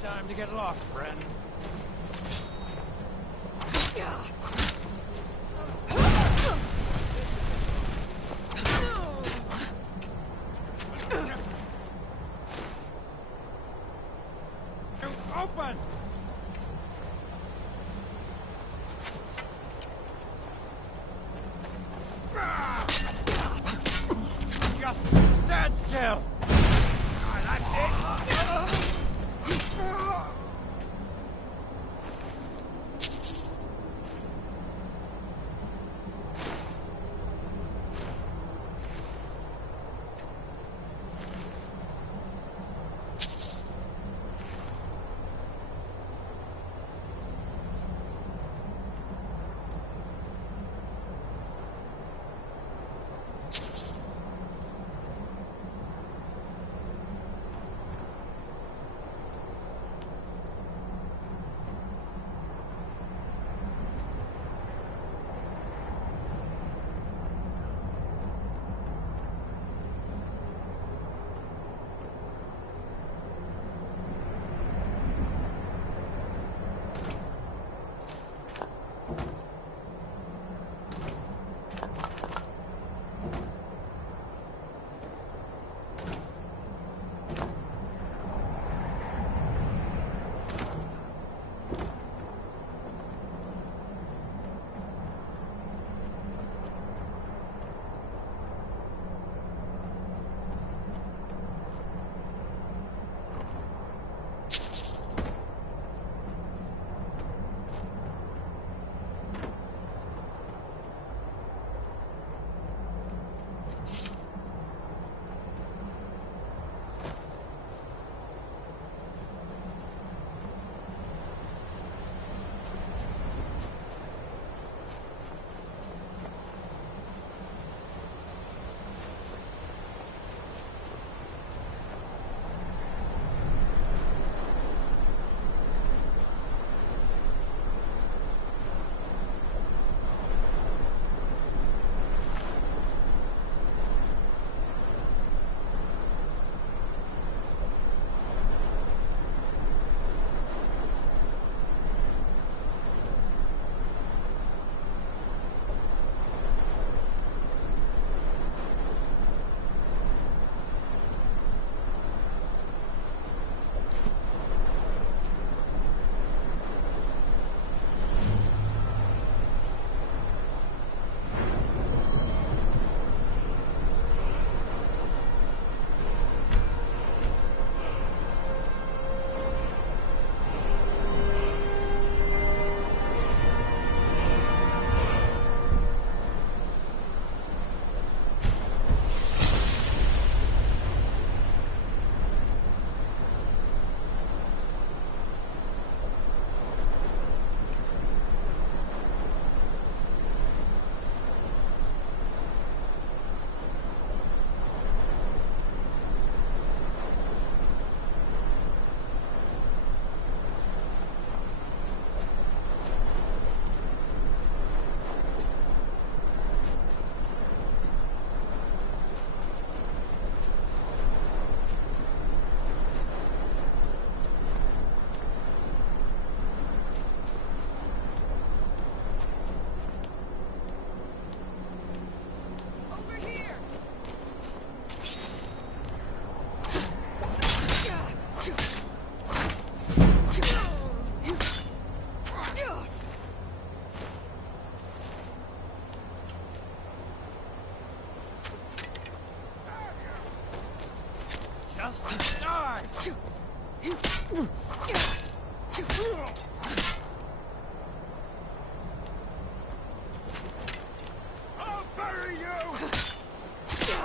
Time to get lost, friend. Open! Just stand still! That's it!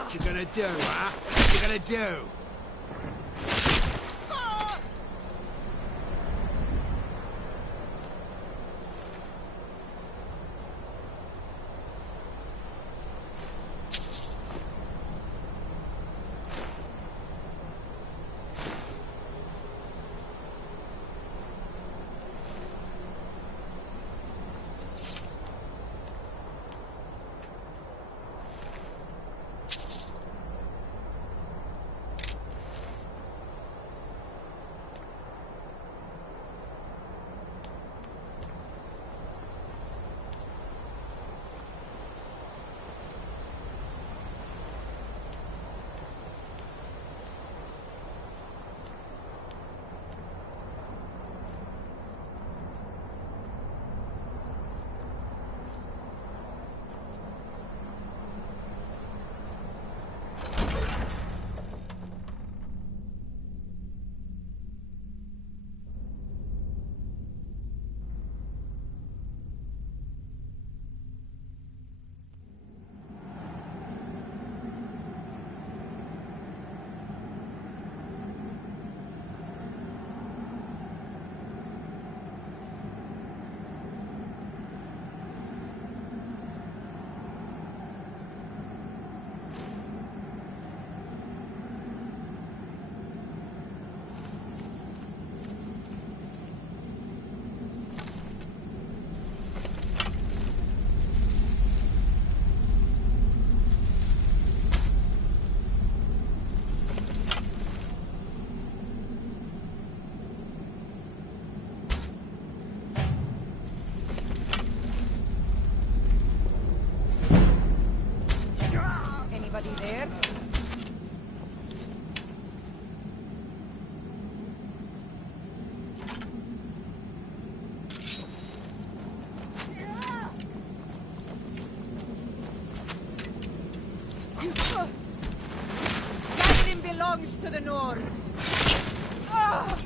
What you gonna do, huh? What you gonna do? Skyrim belongs to the Nords. Ah!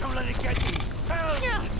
Don't let it get me! Help!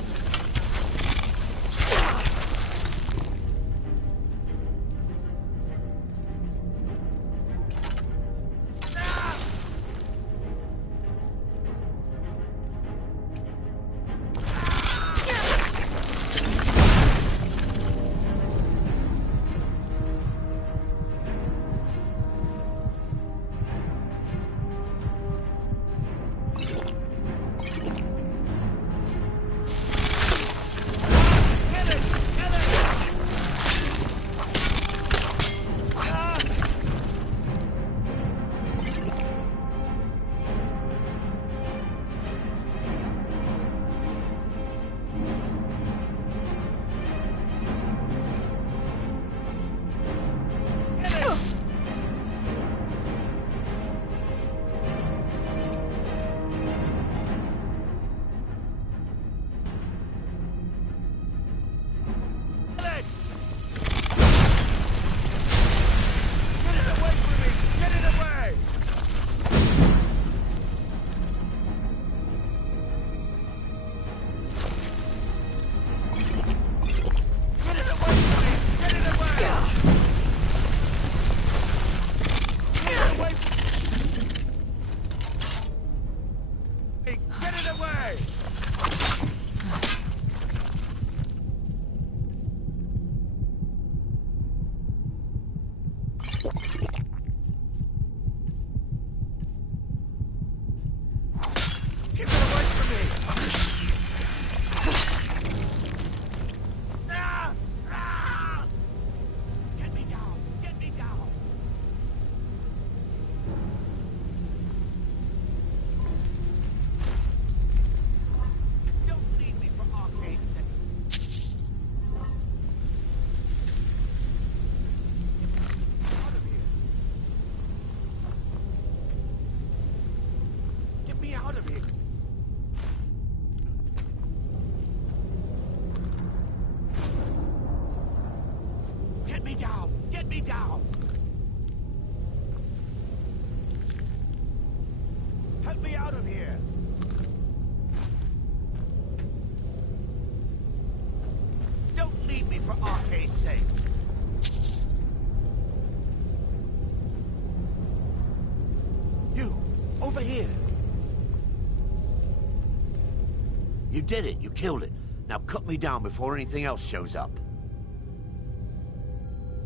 You did it. You killed it. Now cut me down before anything else shows up.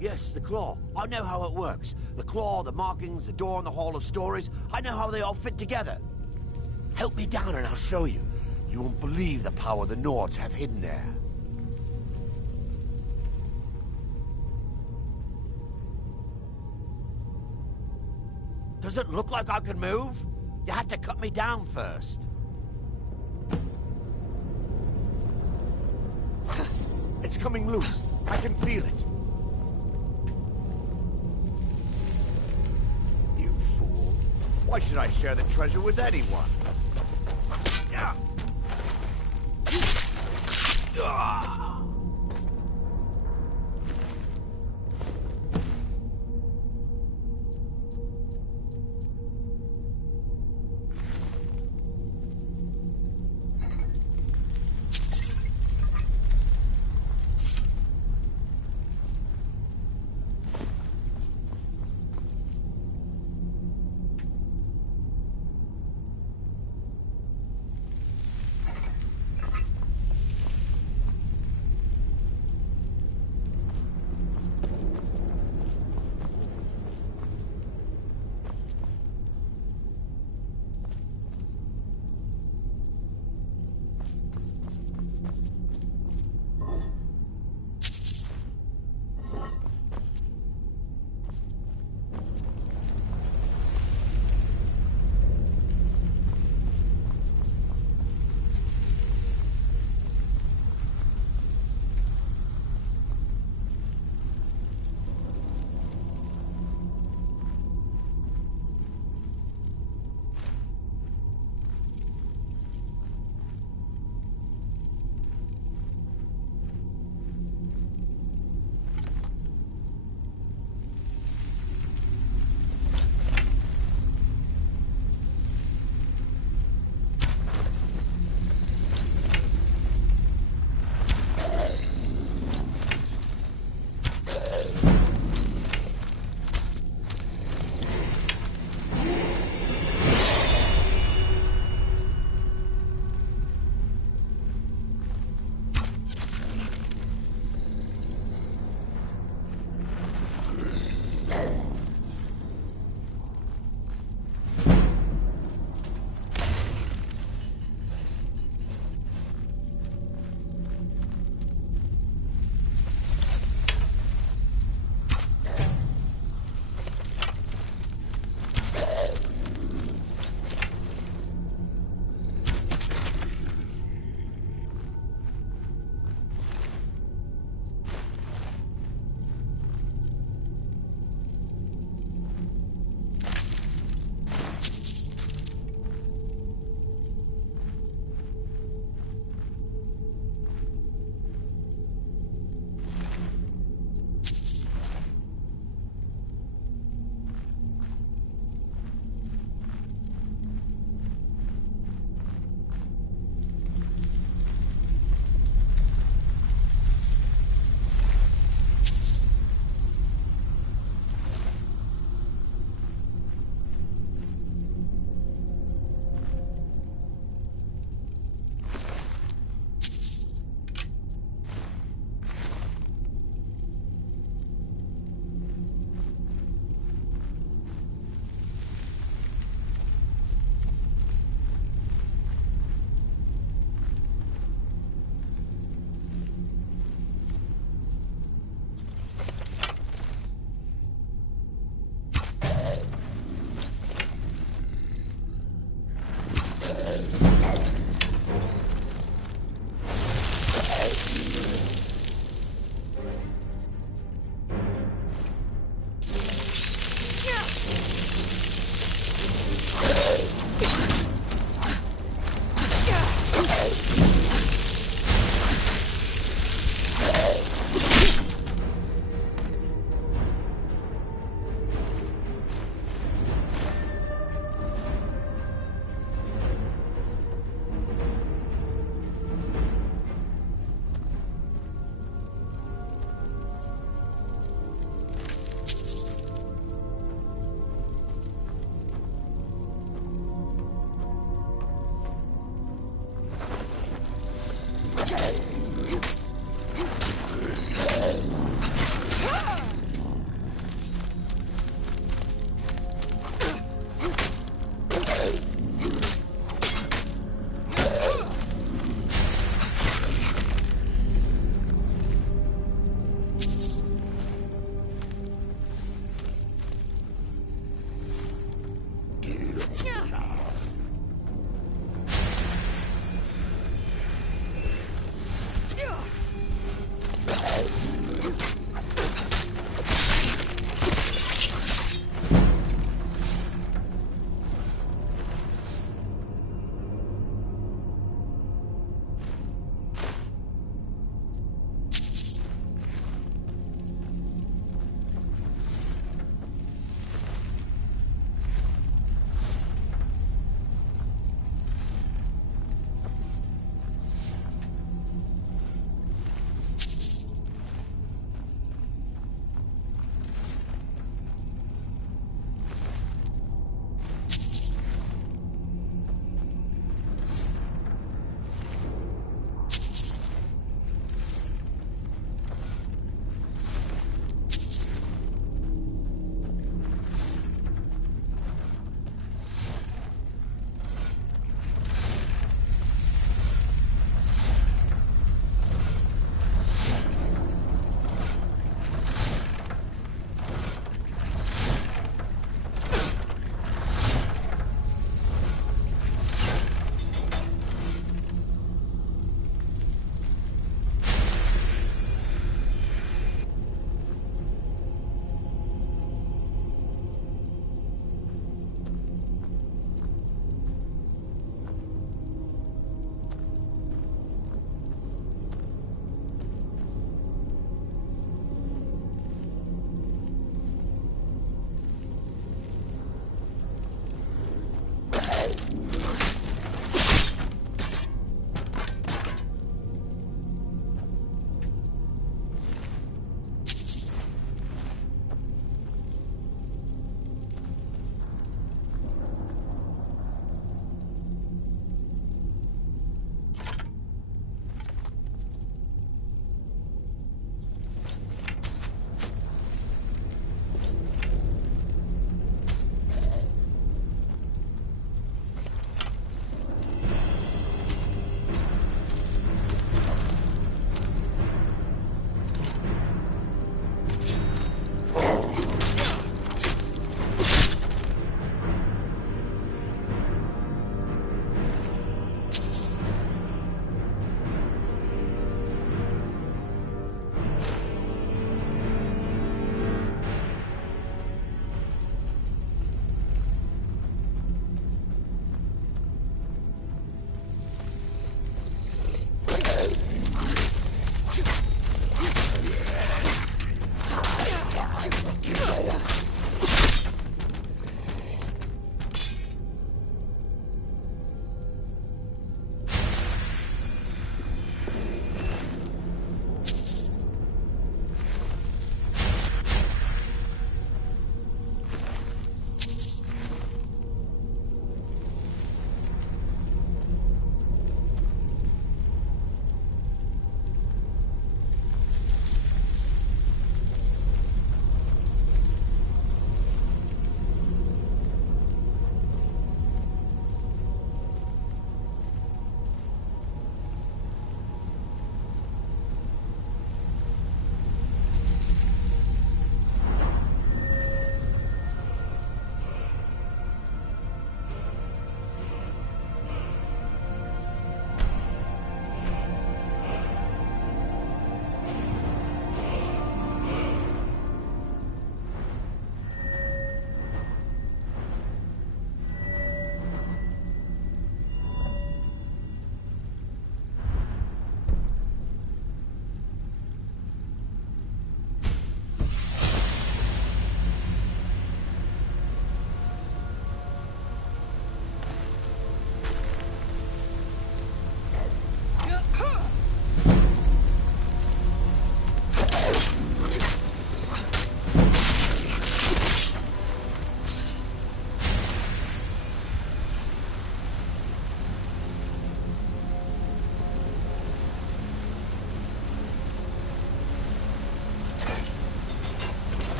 Yes, the claw. I know how it works. The claw, the markings, the door in the Hall of Stories. I know how they all fit together. Help me down and I'll show you. You won't believe the power the Nords have hidden there. Does it look like I can move? You have to cut me down first. It's coming loose. I can feel it. You fool. Why should I share the treasure with anyone? Yeah.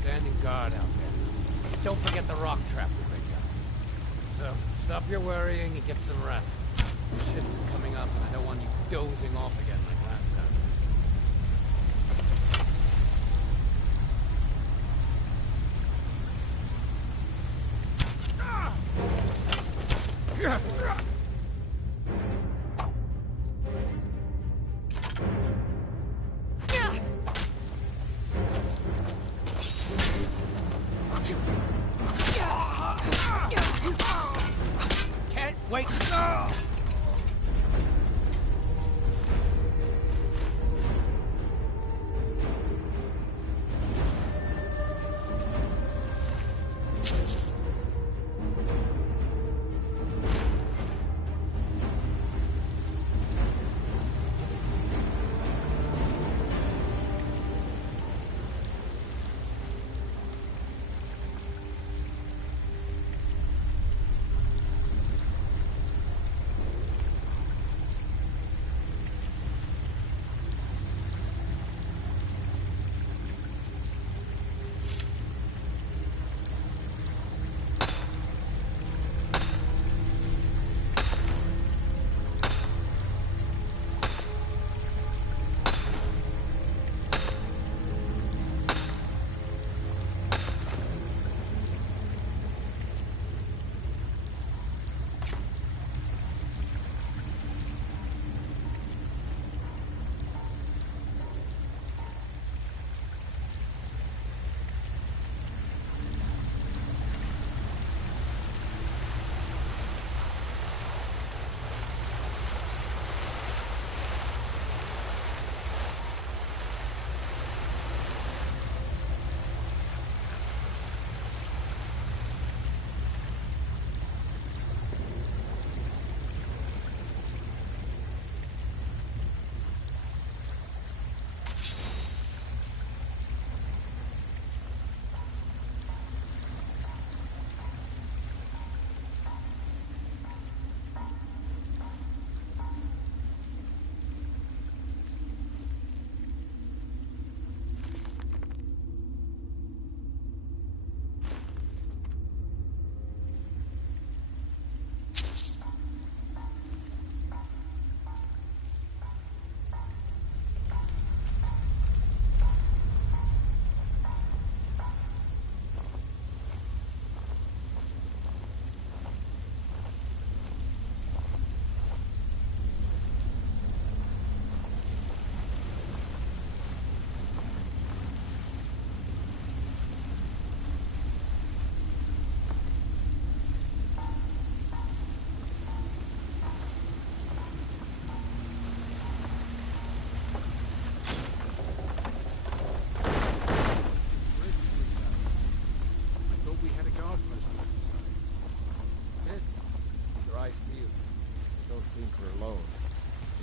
standing guard out there. Don't forget the rock trap we picked up. So, stop your worrying and get some rest. Your shift is coming up, and I don't want you dozing off again like last time. Can't wait.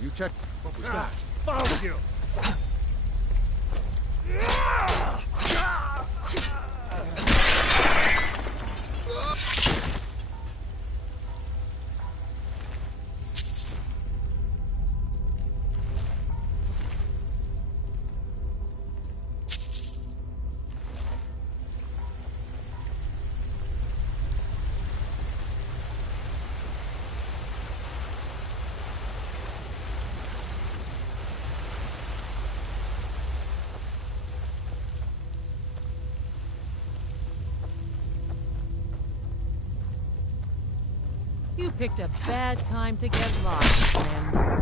You checked. What was that? Found you! You picked a bad time to get lost, friend.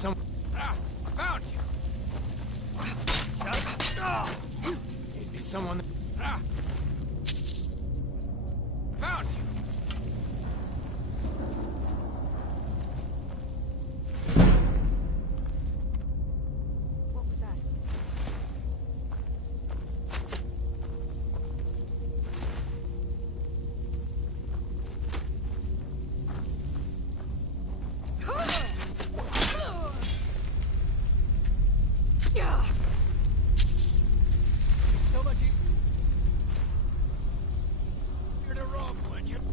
some... Ah, I found you! Maybe someone... Ah! Found you! What was that? So much easier to rob when you're...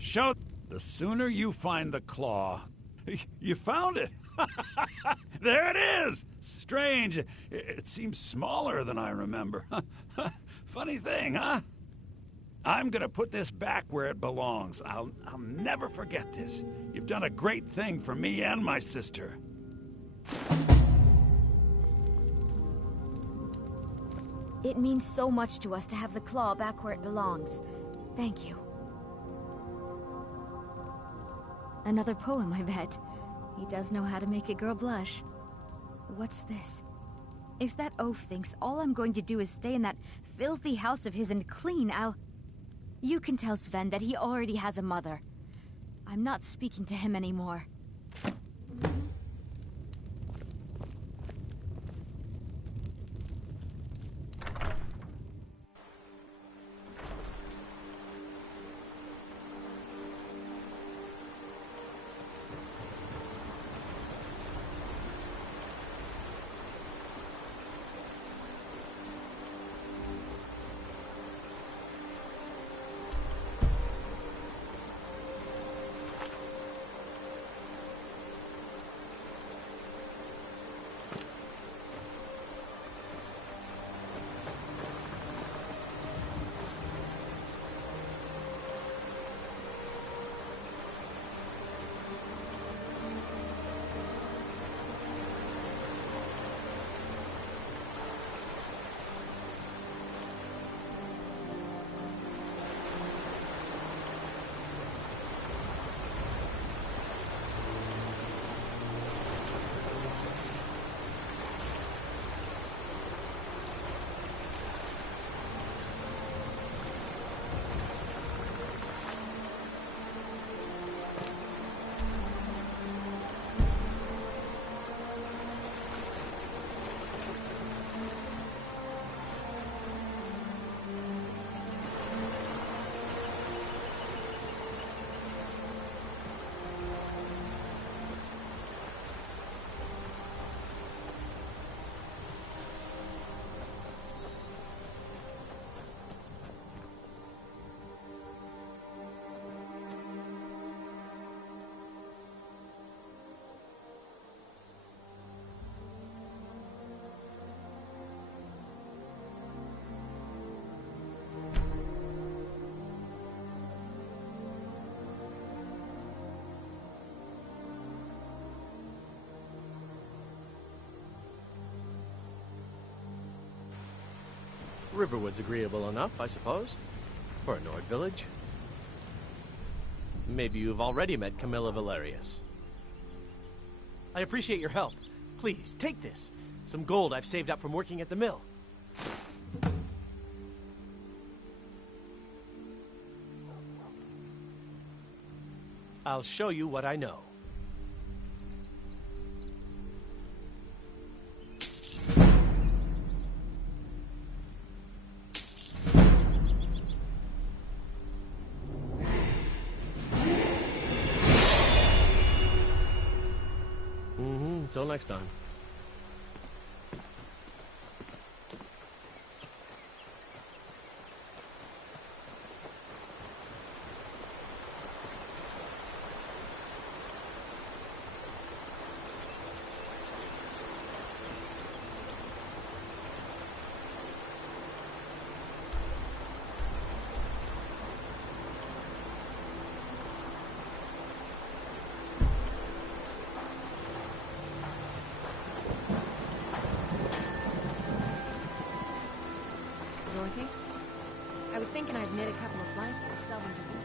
Show... The sooner you find the claw... You found it! There it is! Strange. It seems smaller than I remember. Funny thing, huh? I'm gonna put this back where it belongs. I'll never forget this. You've done a great thing for me and my sister. It means so much to us to have the claw back where it belongs. Thank you. Another poem, I bet. He does know how to make a girl blush. What's this? If that oaf thinks all I'm going to do is stay in that filthy house of his and clean, You can tell Sven that he already has a mother. I'm not speaking to him anymore. Riverwood's agreeable enough, I suppose, for a Nord village. Maybe you've already met Camilla Valerius. I appreciate your help. Please, take this. Some gold I've saved up from working at the mill. I'll show you what I know. Until next time. I was thinking I'd knit a couple of blankets and sell them to people.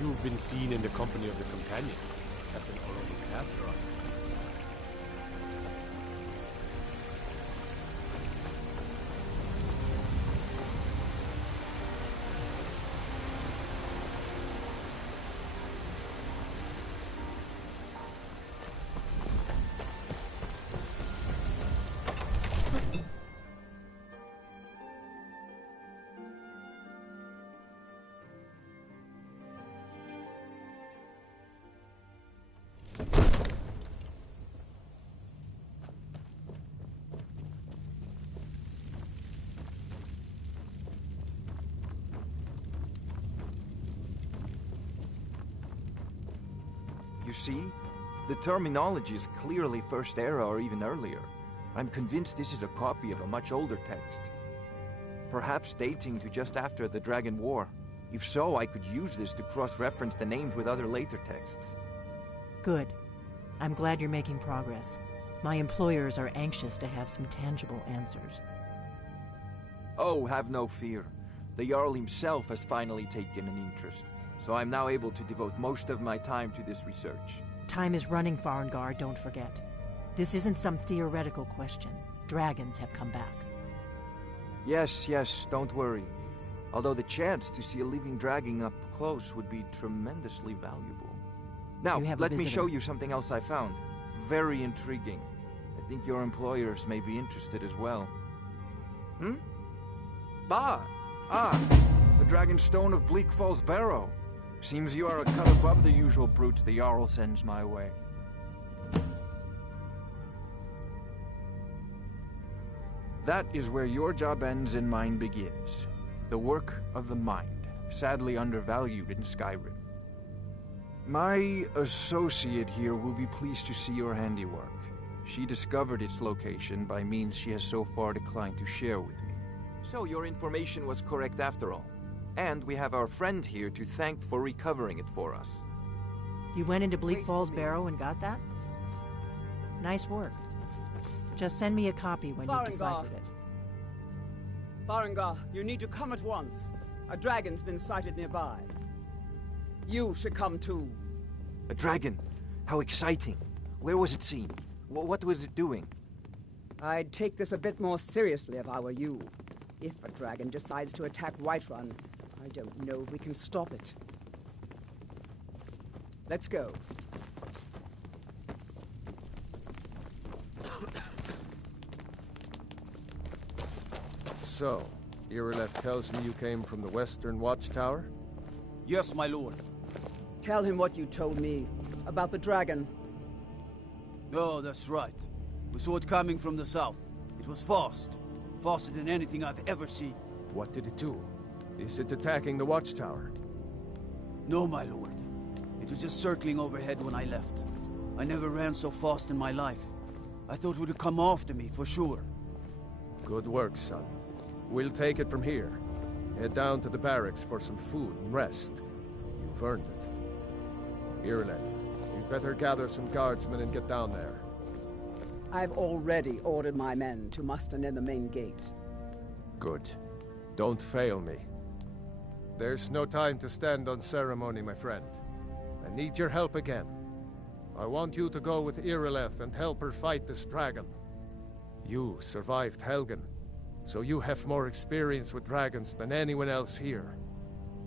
You've been seen in the company of the companions. That's an honorable path you're on. You see? The terminology is clearly First Era or even earlier. I'm convinced this is a copy of a much older text. Perhaps dating to just after the Dragon War. If so, I could use this to cross-reference the names with other later texts. Good. I'm glad you're making progress. My employers are anxious to have some tangible answers. Oh, have no fear. The Jarl himself has finally taken an interest, so I'm now able to devote most of my time to this research. Time is running, Farengar, don't forget. This isn't some theoretical question. Dragons have come back. Yes, don't worry. Although the chance to see a living dragon up close would be tremendously valuable. Now, let me show you something else I found. Very intriguing. I think your employers may be interested as well. The Dragon Stone of Bleak Falls Barrow. Seems you are a cut above the usual brutes the Jarl sends my way. That is where your job ends and mine begins. The work of the mind, sadly undervalued in Skyrim. My associate here will be pleased to see your handiwork. She discovered its location by means she has so far declined to share with me. So your information was correct after all. And we have our friend here to thank for recovering it for us. You went into Bleak Falls Barrow and got that? Nice work. Just send me a copy when you've deciphered it. Farengar, you need to come at once. A dragon's been sighted nearby. You should come too. A dragon? How exciting. Where was it seen? What was it doing? I'd take this a bit more seriously if I were you. If a dragon decides to attack Whiterun, I don't know if we can stop it. Let's go. So, Irileth tells me you came from the Western Watchtower? Yes, my lord. Tell him what you told me about the dragon. Oh, that's right. We saw it coming from the south. It was fast. Faster than anything I've ever seen. What did it do? Is it attacking the Watchtower? No, my lord. It was just circling overhead when I left. I never ran so fast in my life. I thought it would come after me, for sure. Good work, son. We'll take it from here. Head down to the barracks for some food and rest. You've earned it. Irileth, you'd better gather some guardsmen and get down there. I've already ordered my men to muster near the main gate. Good. Don't fail me. There's no time to stand on ceremony, my friend. I need your help again. I want you to go with Irileth and help her fight this dragon. You survived Helgen, so you have more experience with dragons than anyone else here.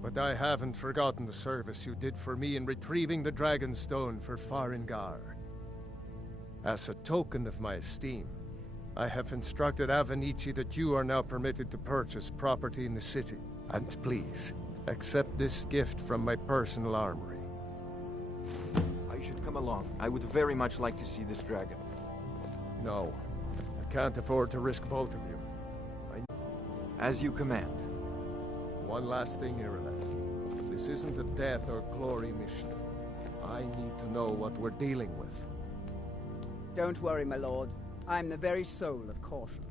But I haven't forgotten the service you did for me in retrieving the Dragon Stone for Farengar. As a token of my esteem, I have instructed Avenici that you are now permitted to purchase property in the city. And please, accept this gift from my personal armory. I should come along. I would very much like to see this dragon. No, I can't afford to risk both of you. As you command. One last thing, Irileth. This isn't a death or glory mission. I need to know what we're dealing with. Don't worry, my lord. I'm the very soul of caution.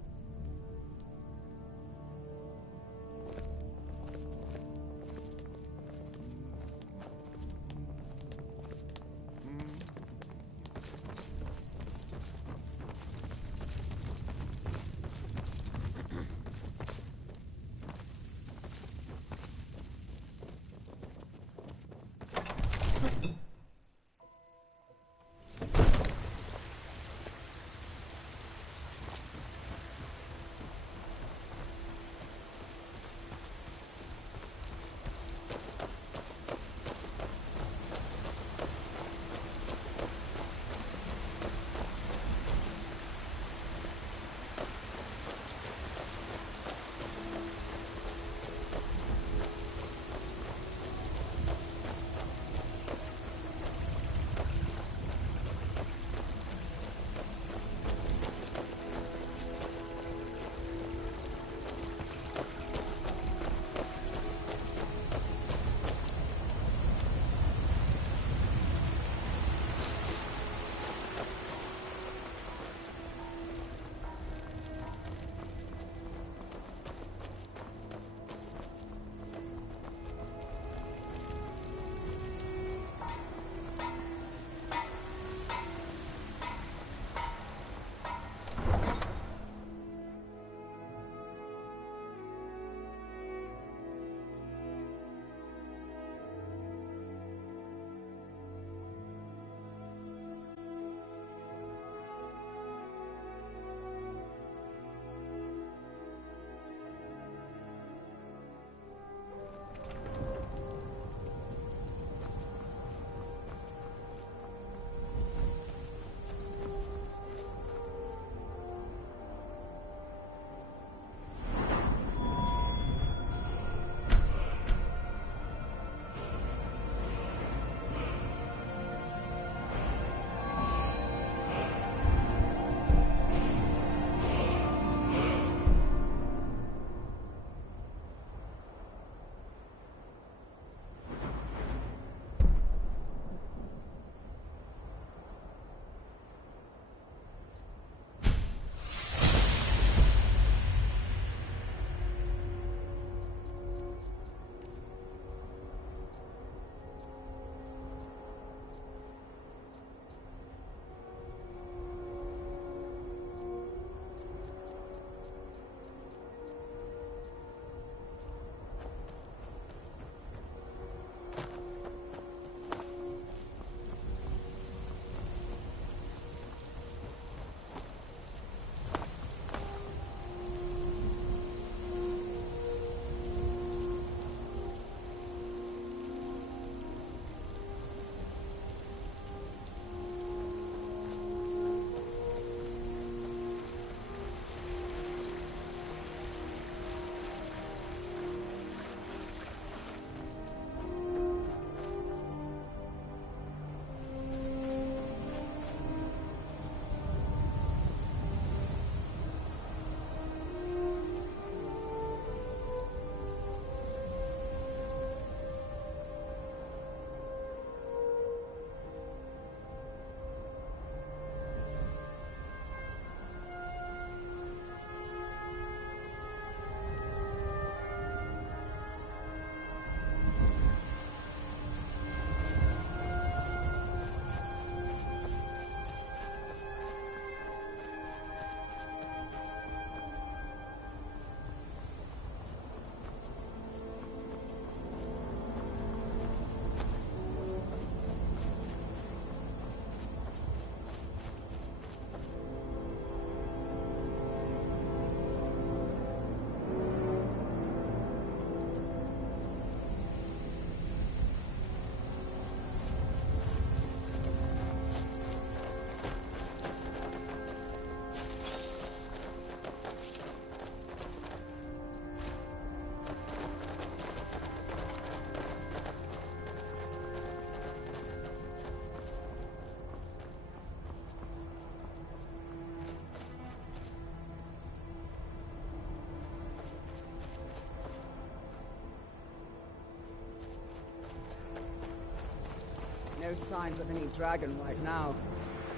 No signs of any dragon right now,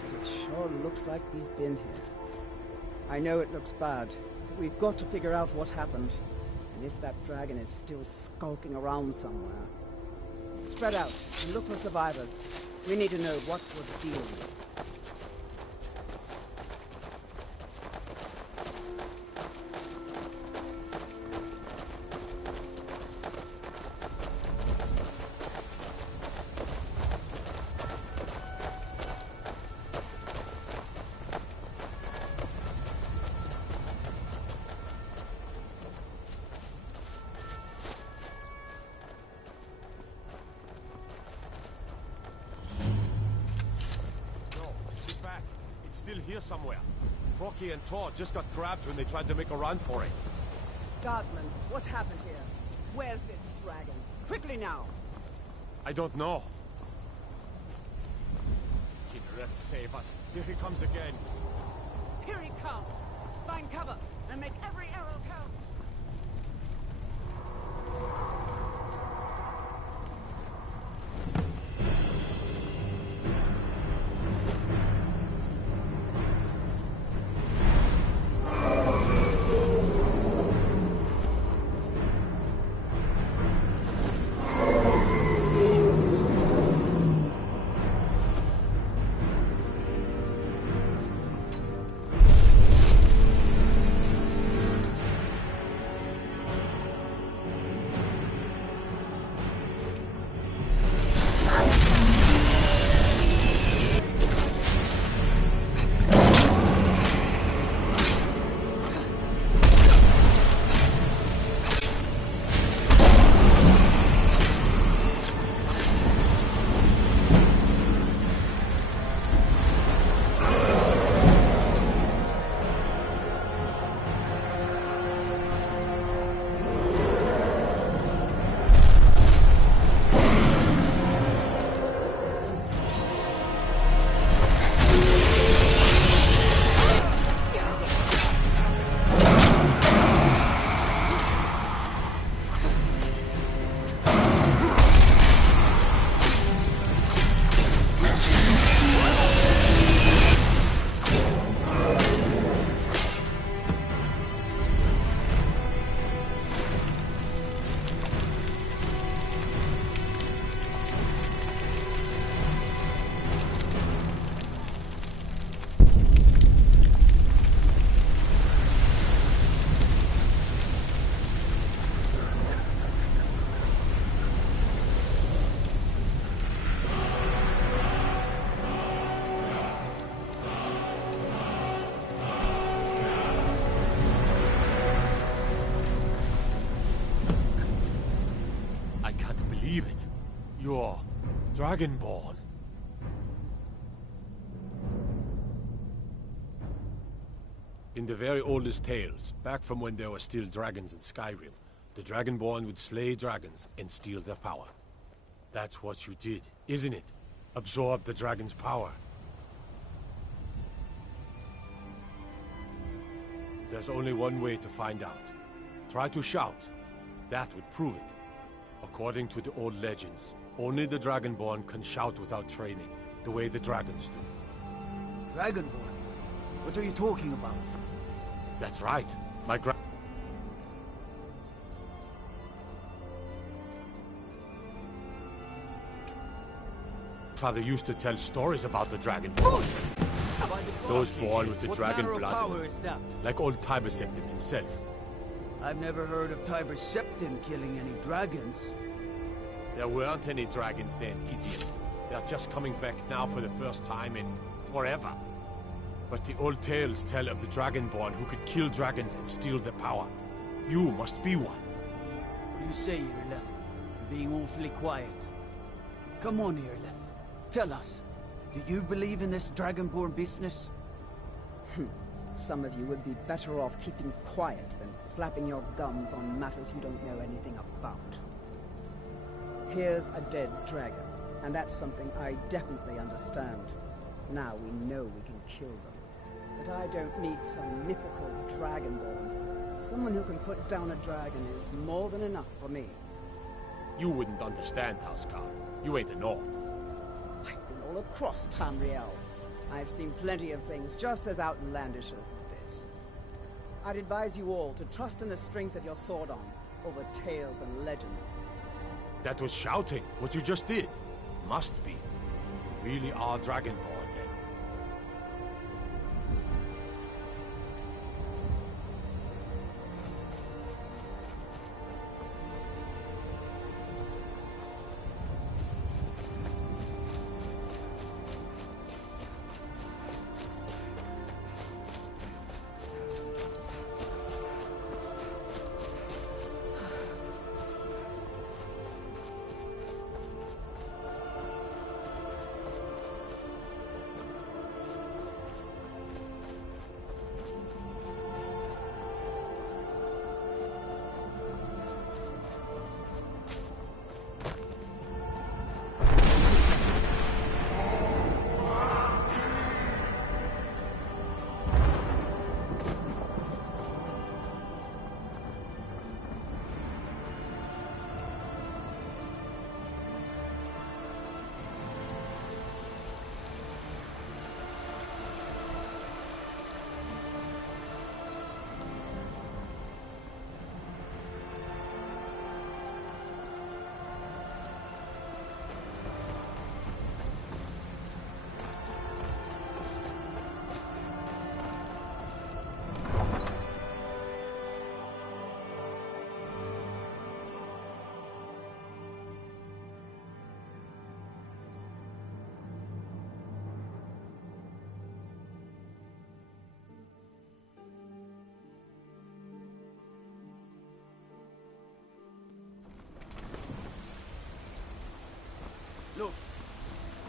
but it sure looks like he's been here. I know it looks bad, but we've got to figure out what happened, and if that dragon is still skulking around somewhere. Spread out and look for survivors. We need to know what we're dealing with. still here somewhere. Rocky and Tor just got grabbed when they tried to make a run for it. Guardsman, what happened here? Where's this dragon? Quickly now! I don't know. Kidret, save us. Here he comes again. Here he comes! Find cover and make every arrow count! You're Dragonborn. In the very oldest tales, back from when there were still dragons in Skyrim, the Dragonborn would slay dragons and steal their power. That's what you did, isn't it? Absorb the dragon's power. There's only one way to find out. Try to shout. That would prove it. According to the old legends, only the Dragonborn can shout without training, the way the dragons do. Dragonborn? What are you talking about? That's right. My father used to tell stories about the Dragonborn. Those born with the dragon blood, like old Tiber Septim himself. I've never heard of Tiber Septim killing any dragons. There weren't any dragons then, idiot. They're just coming back now for the first time in forever. But the old tales tell of the Dragonborn who could kill dragons and steal their power. You must be one. What do you say, Irleth? You're being awfully quiet. Come on, Irleth. Tell us. Do you believe in this Dragonborn business? Some of you would be better off keeping quiet than flapping your gums on matters you don't know anything about. Here's a dead dragon, and that's something I definitely understand. Now we know we can kill them. But I don't need some mythical Dragonborn. Someone who can put down a dragon is more than enough for me. You wouldn't understand, Housecar. You ain't a Nord. I've been all across Tamriel. I've seen plenty of things just as outlandish as this. I'd advise you all to trust in the strength of your sword arm over tales and legends. That was shouting, what you just did. Must be. You really are Dragonborn, then.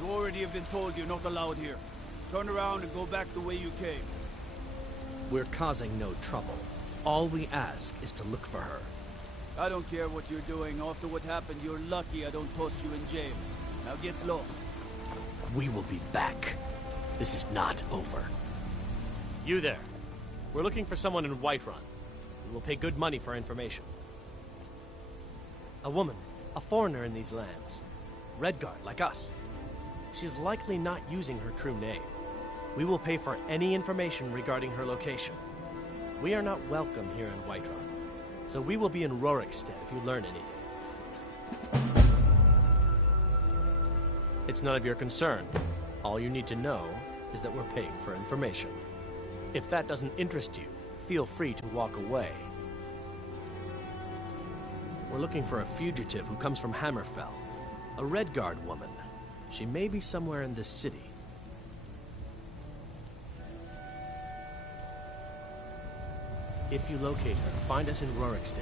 You already have been told you're not allowed here. Turn around and go back the way you came. We're causing no trouble. All we ask is to look for her. I don't care what you're doing. After what happened, you're lucky I don't toss you in jail. Now get lost. We will be back. This is not over. You there. We're looking for someone in Whiterun. We will pay good money for information. A woman, a foreigner in these lands. Redguard, like us. She's likely not using her true name. We will pay for any information regarding her location. We are not welcome here in Whiterun, so we will be in Rorikstead if you learn anything. It's none of your concern. All you need to know is that we're paying for information. If that doesn't interest you, feel free to walk away. We're looking for a fugitive who comes from Hammerfell. A Redguard woman. She may be somewhere in this city. If you locate her, find us in Rorikstead.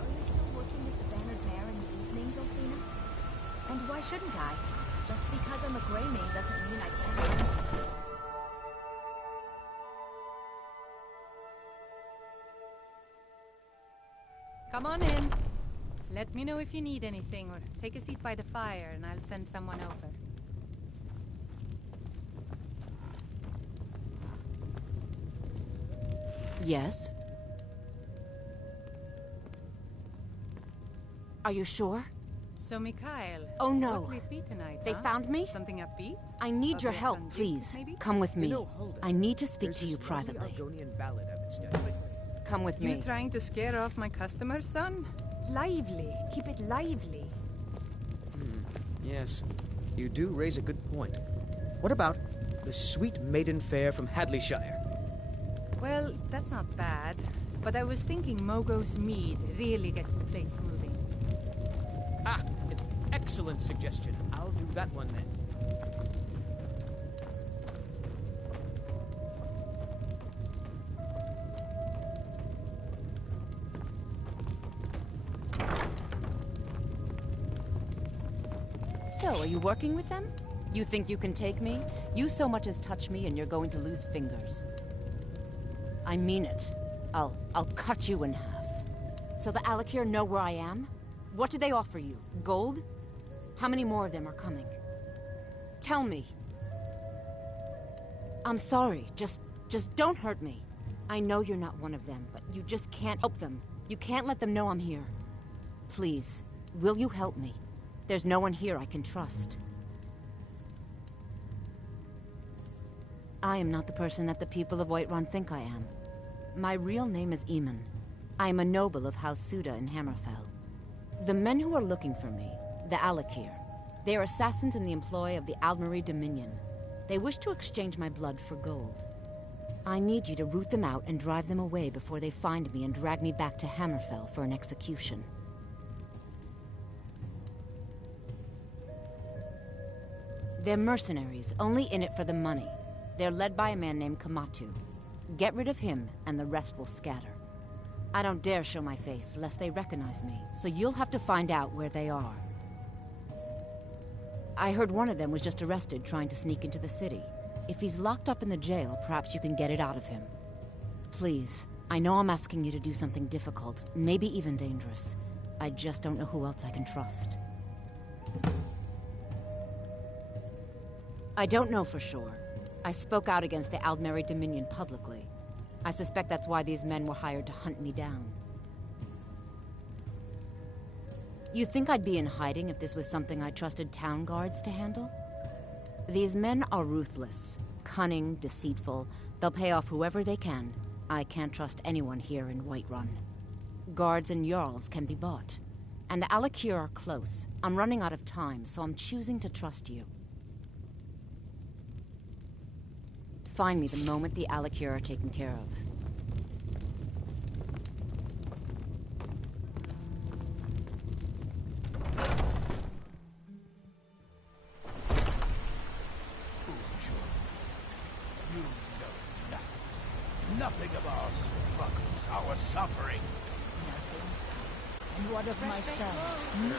Are you still working with the Bannered Mare in the evenings, Alfina? And why shouldn't I? Just because I'm a Grey Mage doesn't mean I can't. Come on in. Let me know if you need anything, or take a seat by the fire and I'll send someone over. Yes? Are you sure? So, Mikhail, Oh no. what will it be tonight, They huh? found me? Something upbeat? I need your About help, some please. dicks, maybe? Come with me. hold it. I need to speak There's to you this lovely privately. Argonian ballad I've been studying. Come with You me. trying to scare off my customers, son? Lively. Keep it lively. Yes, you do raise a good point. What about the sweet maiden fair from Hadleyshire? Well, that's not bad. But I was thinking Mogo's Mead really gets the place moving. Ah, an excellent suggestion. I'll do that one then. So, are you working with them? You think you can take me? You so much as touch me and you're going to lose fingers. I mean it. I'll cut you in half. So the Alakir know where I am? What did they offer you? Gold? How many more of them are coming? Tell me. I'm sorry. Just don't hurt me. I know you're not one of them, but you just can't help them. You can't let them know I'm here. Please, will you help me? There's no one here I can trust. I am not the person that the people of Whiterun think I am. My real name is Eamon. I am a noble of House Suda in Hammerfell. The men who are looking for me, the Alakir, they are assassins in the employ of the Aldmeri Dominion. They wish to exchange my blood for gold. I need you to root them out and drive them away before they find me and drag me back to Hammerfell for an execution. They're mercenaries, only in it for the money. They're led by a man named Kamatu. Get rid of him, and the rest will scatter. I don't dare show my face, lest they recognize me, so you'll have to find out where they are. I heard one of them was just arrested trying to sneak into the city. If he's locked up in the jail, perhaps you can get it out of him. Please, I know I'm asking you to do something difficult, maybe even dangerous. I just don't know who else I can trust. I don't know for sure. I spoke out against the Aldmeri Dominion publicly. I suspect that's why these men were hired to hunt me down. You think I'd be in hiding if this was something I trusted town guards to handle? These men are ruthless, cunning, deceitful. They'll pay off whoever they can. I can't trust anyone here in Whiterun. Guards and Jarls can be bought. And the Alakir are close. I'm running out of time, so I'm choosing to trust you. Find me the moment the Alakir are taken care of. You know nothing. Nothing of our struggles, our suffering? And what of my son?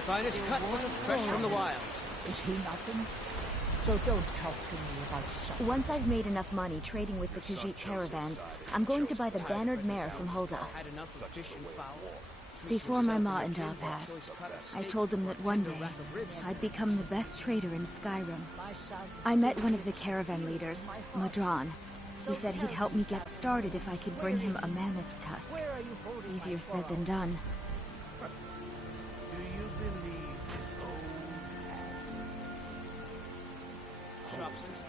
Finest cuts, fresh from the wilds. Is he nothing? So don't talk to me about son. Once I've made enough money trading with the Khajiit caravans, I'm going to buy the bannered mare from Hulda. Before my ma and Da passed, I told them that one day I'd become the best trader in Skyrim. I met one of the caravan leaders, Madron. He said he'd help me get started if I could bring him a mammoth's tusk. Easier said than done. Do you believe this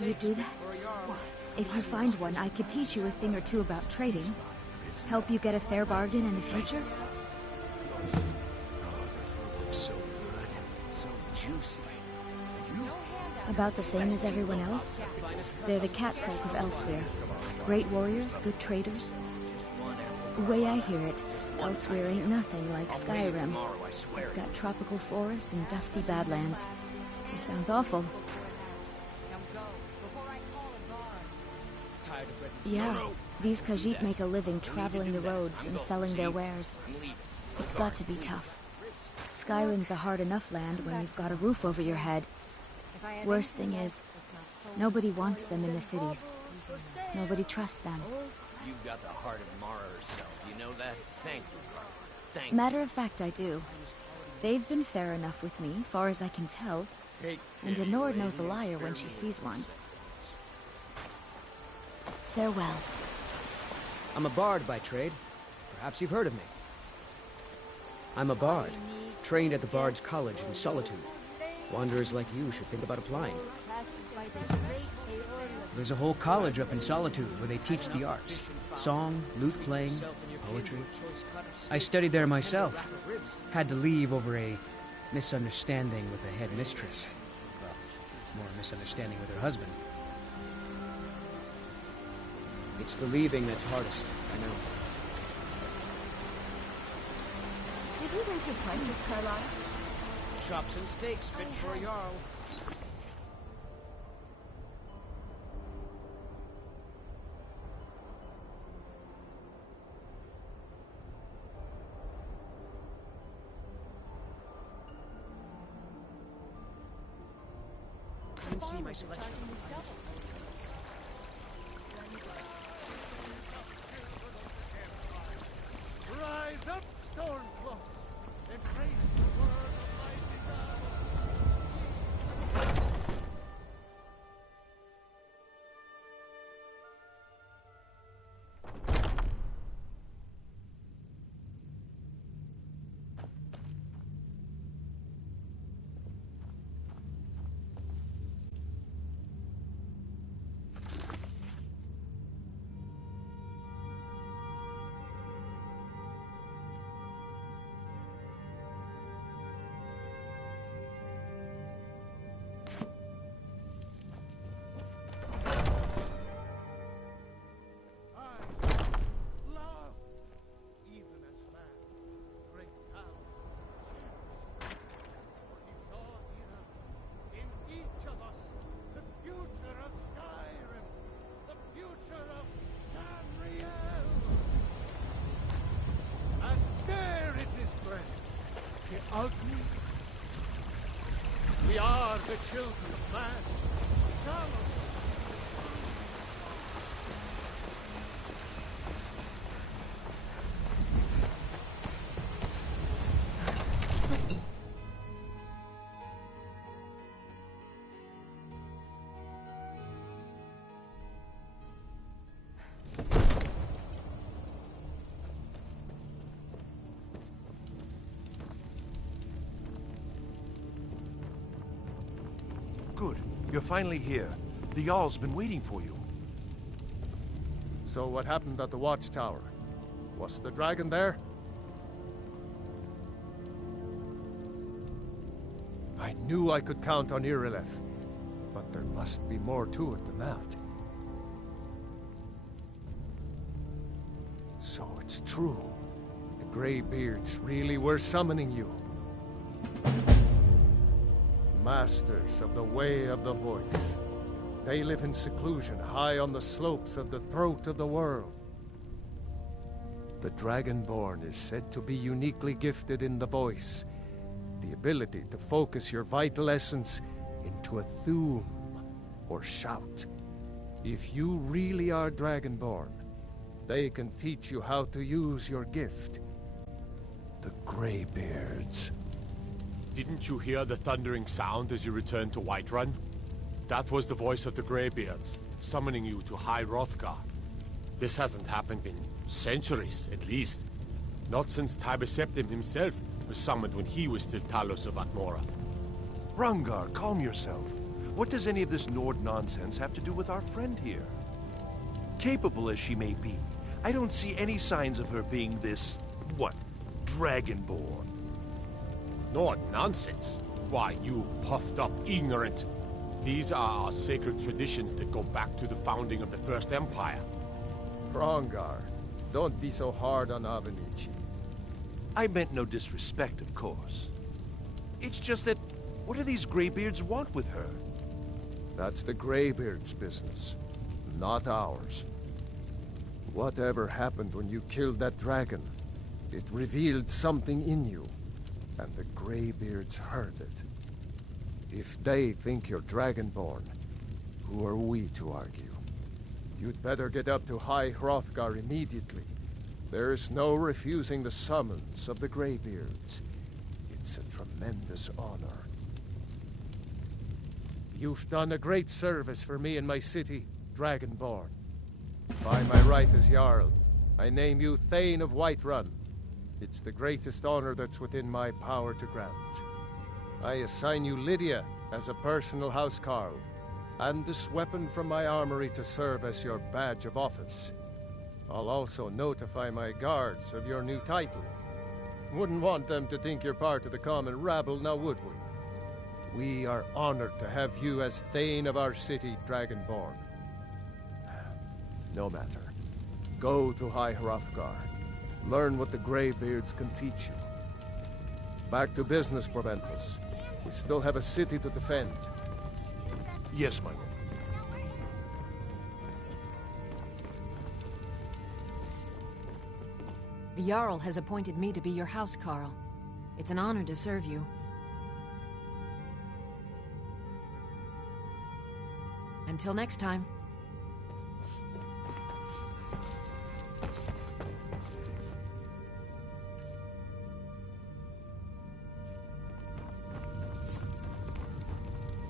old You do that? If you find one, I could teach you a thing or two about trading. Help you get a fair bargain in the future? So good. So juicy. About the same as everyone else. They're the catfolk of Elsewhere. Great warriors, good traders. The way I hear it, Elsewhere ain't nothing like Skyrim. It's got tropical forests and dusty badlands. It sounds awful. Yeah, these Khajiit make a living traveling the roads and selling their wares. It's got to be tough. Skyrim's a hard enough land when you've got a roof over your head. Worst thing is, nobody wants them in the cities. Nobody trusts them. You've got the heart of Mara herself, you know that? Thank you, Carla. Thank you. Matter of fact, I do. They've been fair enough with me, far as I can tell. And a Nord knows a liar when she sees one. Farewell. I'm a bard by trade. Perhaps you've heard of me. I'm a bard, trained at the Bard's College in Solitude. Wanderers like you should think about applying. There's a whole college up in Solitude where they teach the arts. Song, lute playing, poetry. I studied there myself. Had to leave over a misunderstanding with a head mistress. Well, more a misunderstanding with her husband. It's the leaving that's hardest, I know. Did you raise your prices, Carlotta? chops and steaks fit for a Jarl. I didn't see my selection. Rise up, Stormcloaks, and face the word of mighty God. Ugly. We are the children of man. Talos. Good. You're finally here. The Jarl's been waiting for you. So what happened at the watchtower? Was the dragon there? I knew I could count on Irileth, but there must be more to it than that. So it's true. The Greybeards really were summoning you. Masters of the Way of the Voice. They live in seclusion high on the slopes of the throat of the world. The Dragonborn is said to be uniquely gifted in the voice, the ability to focus your vital essence into a thum, or shout. If you really are Dragonborn, they can teach you how to use your gift. The Greybeards. Didn't you hear the thundering sound as you returned to Whiterun? That was the voice of the Greybeards, summoning you to High Hrothgar. This hasn't happened in centuries, at least. Not since Tiber Septim himself was summoned when he was still Talos of Atmora. Rungar, calm yourself. What does any of this Nord nonsense have to do with our friend here? Capable as she may be, I don't see any signs of her being this, what, Dragonborn. Nord nonsense? Why, you puffed up ignorant. These are our sacred traditions that go back to the founding of the First Empire. Rongar, don't be so hard on Avenici. I meant no disrespect, of course. It's just that, what do these Greybeards want with her? That's the Greybeards' business, not ours. Whatever happened when you killed that dragon, it revealed something in you, and the Greybeards heard it. If they think you're Dragonborn, who are we to argue? You'd better get up to High Hrothgar immediately. There's no refusing the summons of the Greybeards. It's a tremendous honor. You've done a great service for me and my city, Dragonborn. By my right as Jarl, I name you Thane of Whiterun. It's the greatest honor that's within my power to grant. I assign you Lydia as a personal housecarl, and this weapon from my armory to serve as your badge of office. I'll also notify my guards of your new title. Wouldn't want them to think you're part of the common rabble, now would we? We are honored to have you as Thane of our city, Dragonborn. No matter. Go to High Hrothgar. Learn what the Greybeards can teach you. Back to business, Proventus. We still have a city to defend. Yes, my lord. The Jarl has appointed me to be your housecarl. It's an honor to serve you. Until next time.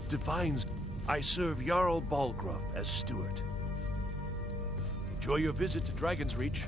Divines, I serve Jarl Balgruuf as steward. Enjoy your visit to Dragon's Reach.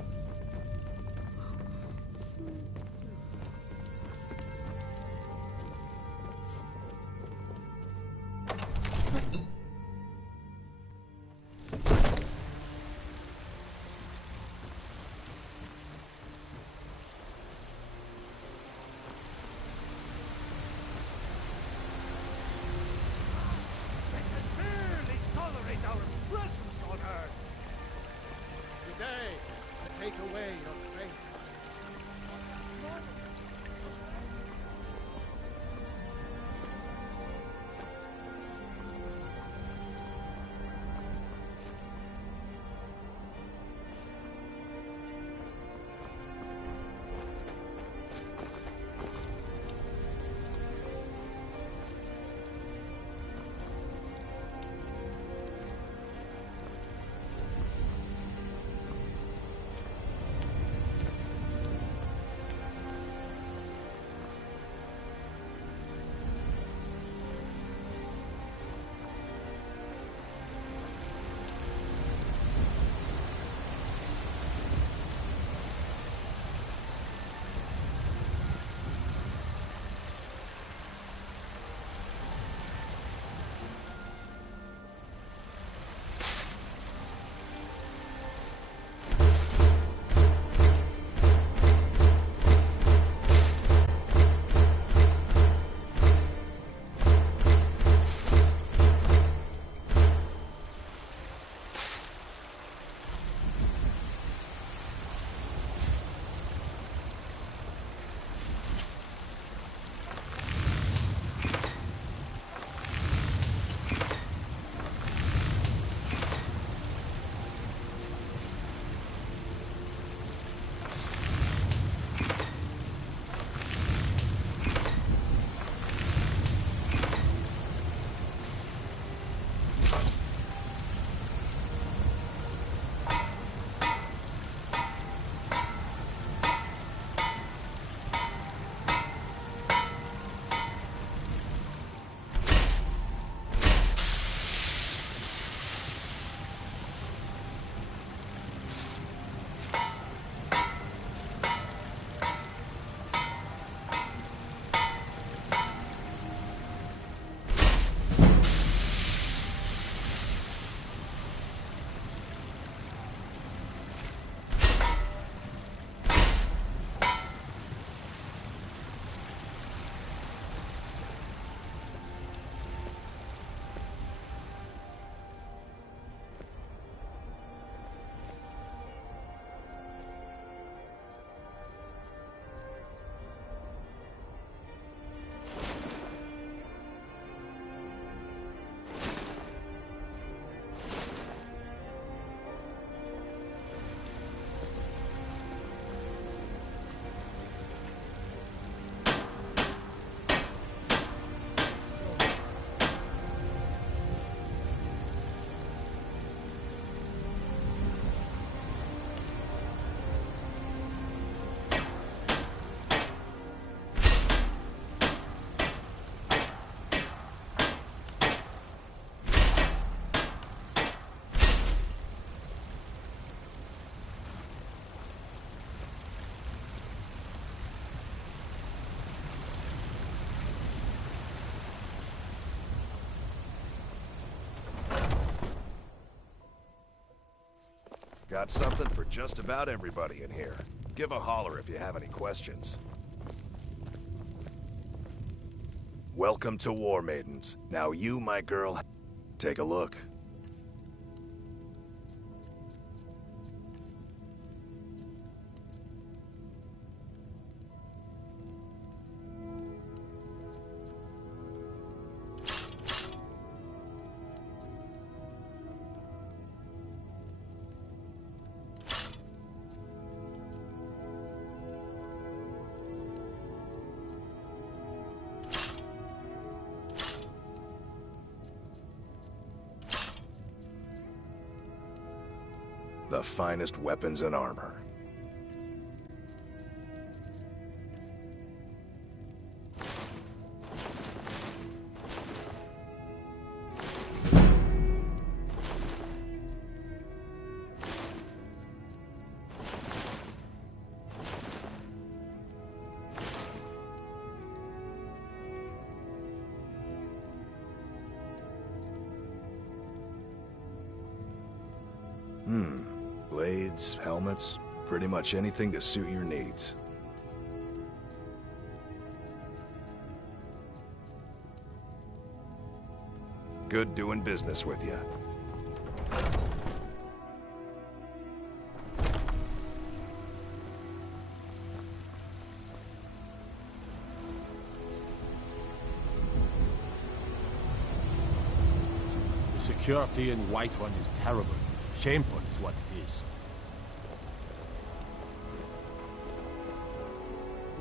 Got something for just about everybody in here. Give a holler if you have any questions. Welcome to War Maidens. Now you, my girl, take a look. The finest weapons and armor. Blades, helmets, pretty much anything to suit your needs. Good doing business with you. The security in Whiterun is terrible. Shameful is what it is.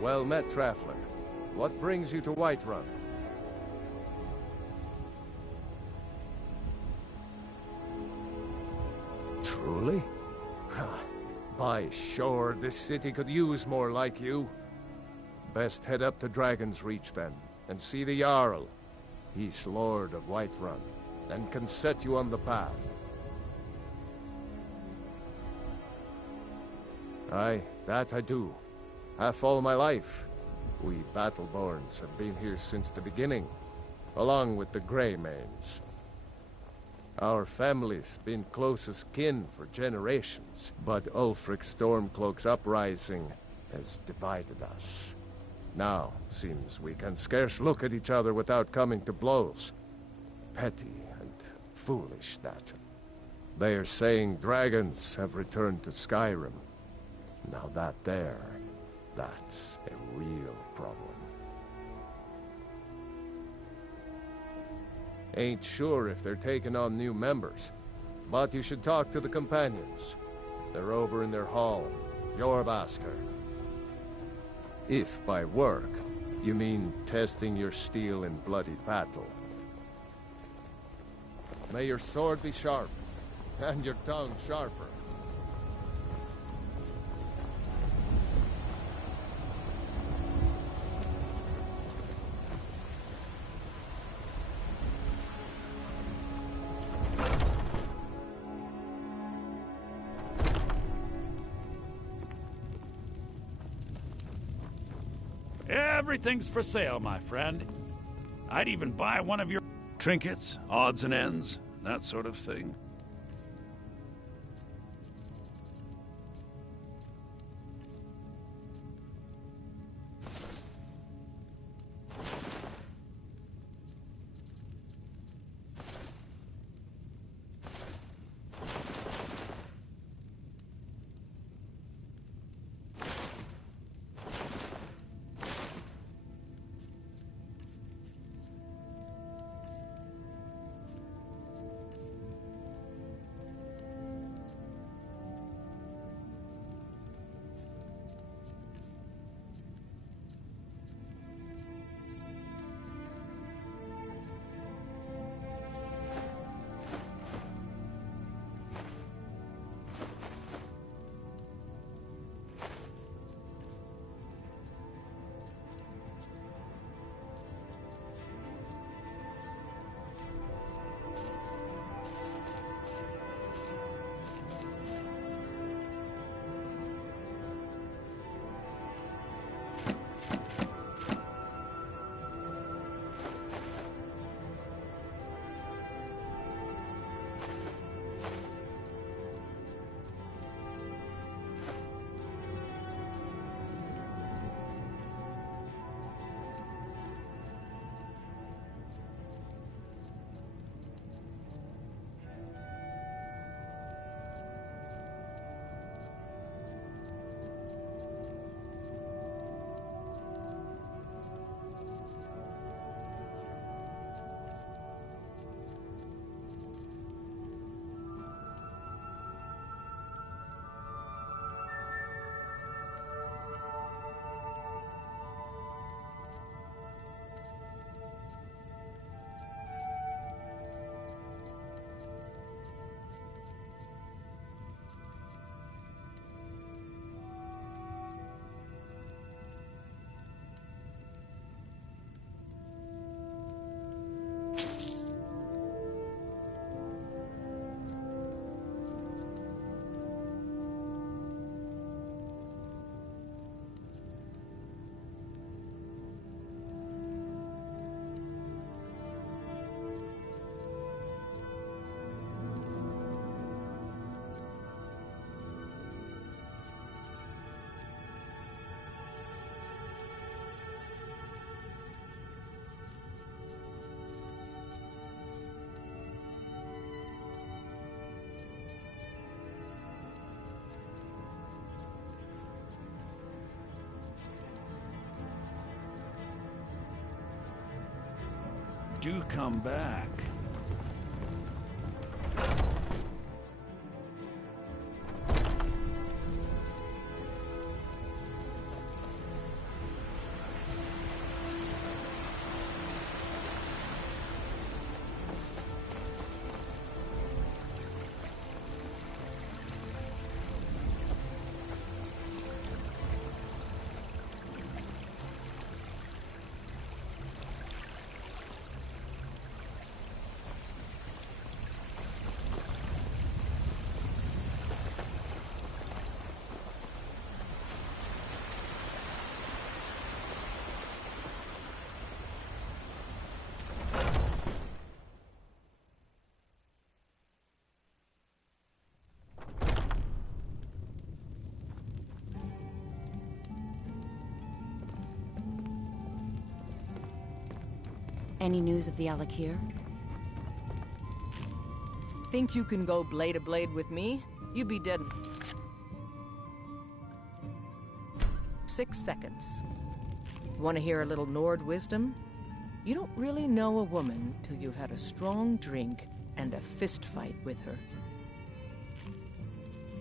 Well met, Traveler. What brings you to Whiterun? Truly? By sure, this city could use more like you. Best head up to Dragon's Reach then, and see the Jarl. He's Lord of Whiterun, and can set you on the path. Aye, that I do. Half all my life. We Battleborns have been here since the beginning, along with the Greymanes. Our family's been close as kin for generations, but Ulfric Stormcloak's uprising has divided us. Now, seems we can scarce look at each other without coming to blows. Petty and foolish, that. They are saying dragons have returned to Skyrim. Now that's a real problem. Ain't sure if they're taking on new members, but you should talk to the companions. They're over in their hall, Jorvaskr. If by work, you mean testing your steel in bloody battle. May your sword be sharp, and your tongue sharper. Everything's for sale, my friend. I'd even buy one of your trinkets, odds and ends, that sort of thing. do come back. Any news of the Alakir? Think you can go blade to blade with me? You be dead in 6 seconds. Want to hear a little Nord wisdom? You don't really know a woman till you've had a strong drink and a fist fight with her.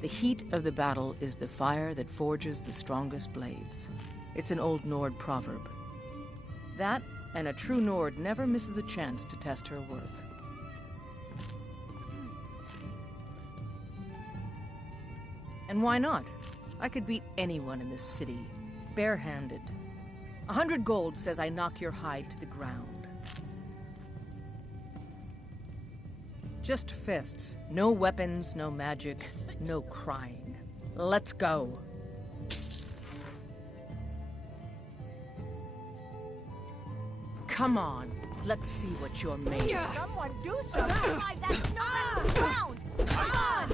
The heat of the battle is the fire that forges the strongest blades. It's an old Nord proverb. That, and a true Nord never misses a chance to test her worth. And why not? I could beat anyone in this city, barehanded. 100 gold says I knock your hide to the ground. Just fists. No weapons, no magic, no crying. Let's go. Come on, let's see what you're made of. Someone do something! Drive that snowman to the ground! Come on!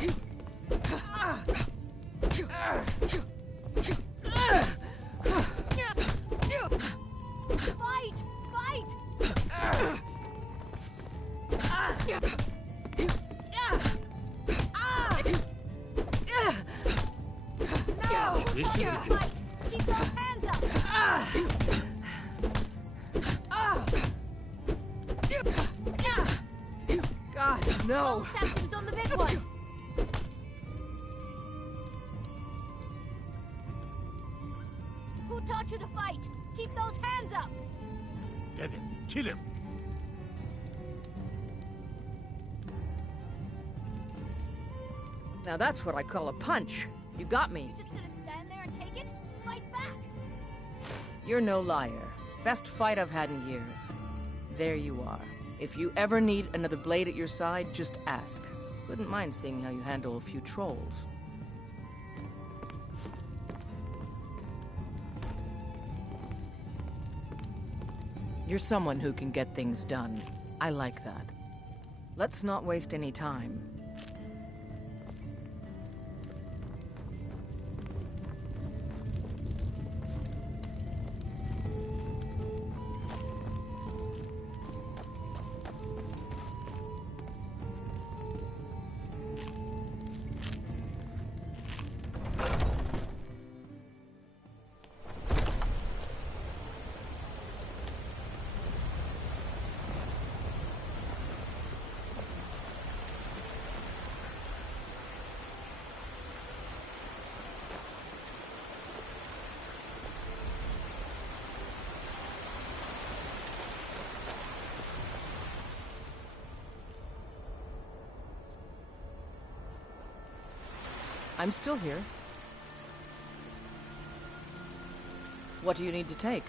Fight! Fight! No! This should be good. Fight! Keep those hands up! God, no! Small sections on the big one! Who taught you to fight? Keep those hands up! Get him! Kill him! Now that's what I call a punch. You got me. You just gonna stand there and take it? Fight back! You're no liar. Best fight I've had in years. There you are. If you ever need another blade at your side, just ask. Wouldn't mind seeing how you handle a few trolls. You're someone who can get things done. I like that. Let's not waste any time. I'm still here. What do you need to take?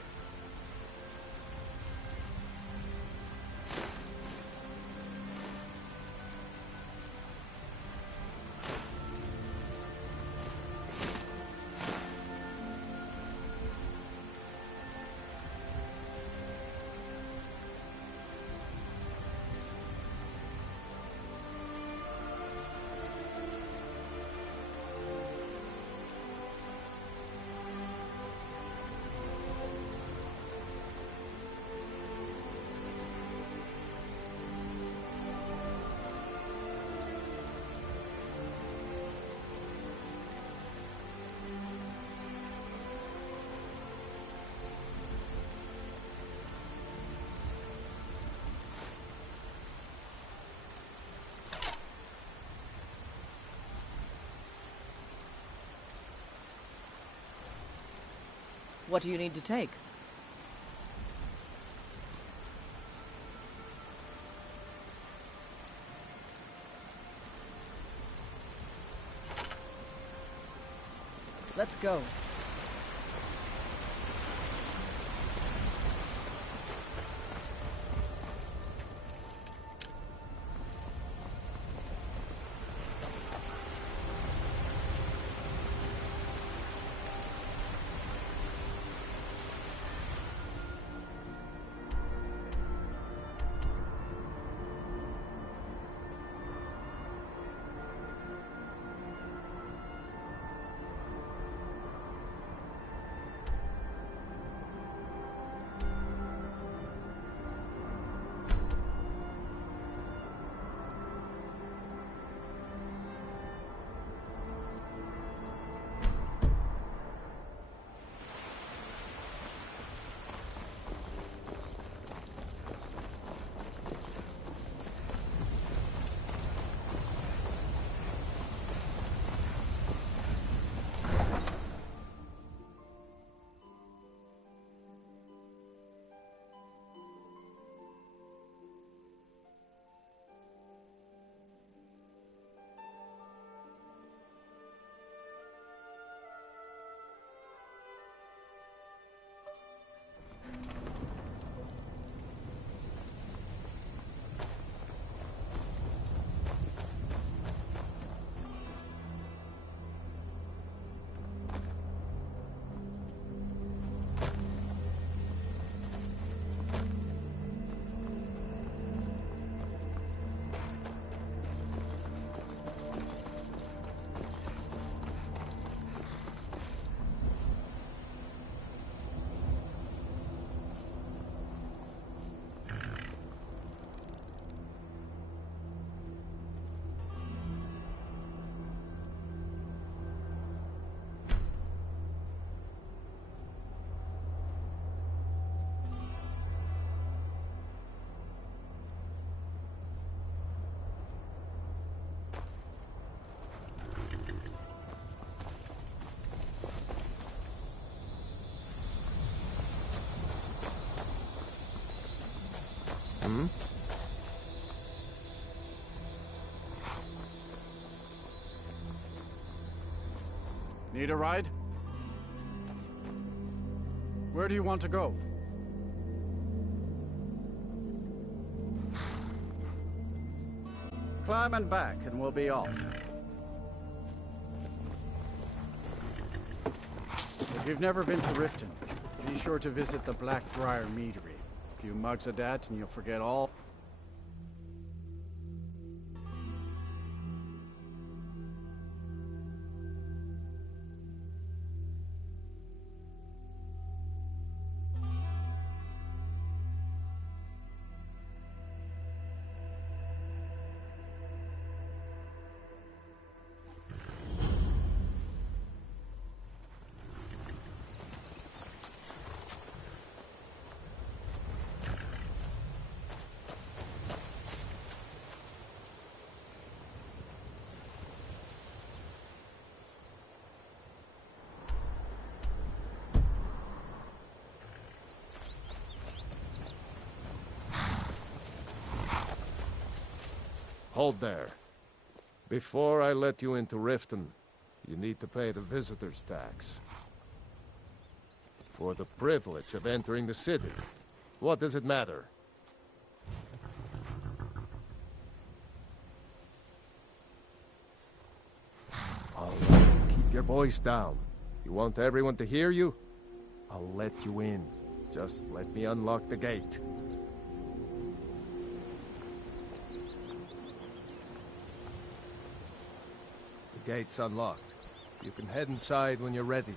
What do you need to take? Let's go. Need a ride? Where do you want to go? Climb and back, and we'll be off. If you've never been to Riften, be sure to visit the Blackbriar Meadery. A few mugs of that, and you'll forget all. Hold there. Before I let you into Riften, you need to pay the visitor's tax. For the privilege of entering the city. What does it matter? All right, keep your voice down. You want everyone to hear you? I'll let you in. Just let me unlock the gate. The gate's unlocked. You can head inside when you're ready.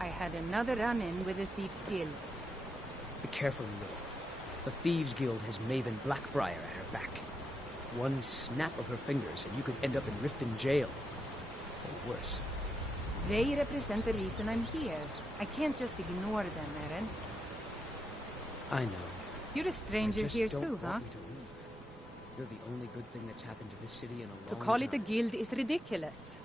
I had another run-in with a thief's guild. Be careful, Lily. The Thieves Guild has Maven Blackbriar at her back. One snap of her fingers and you could end up in Riften jail. Or worse. They represent the reason I'm here. I can't just ignore them, Eren. I know. You're a stranger here too, huh? You're the only good thing that's happened to this city in a long To call time. it a guild is ridiculous.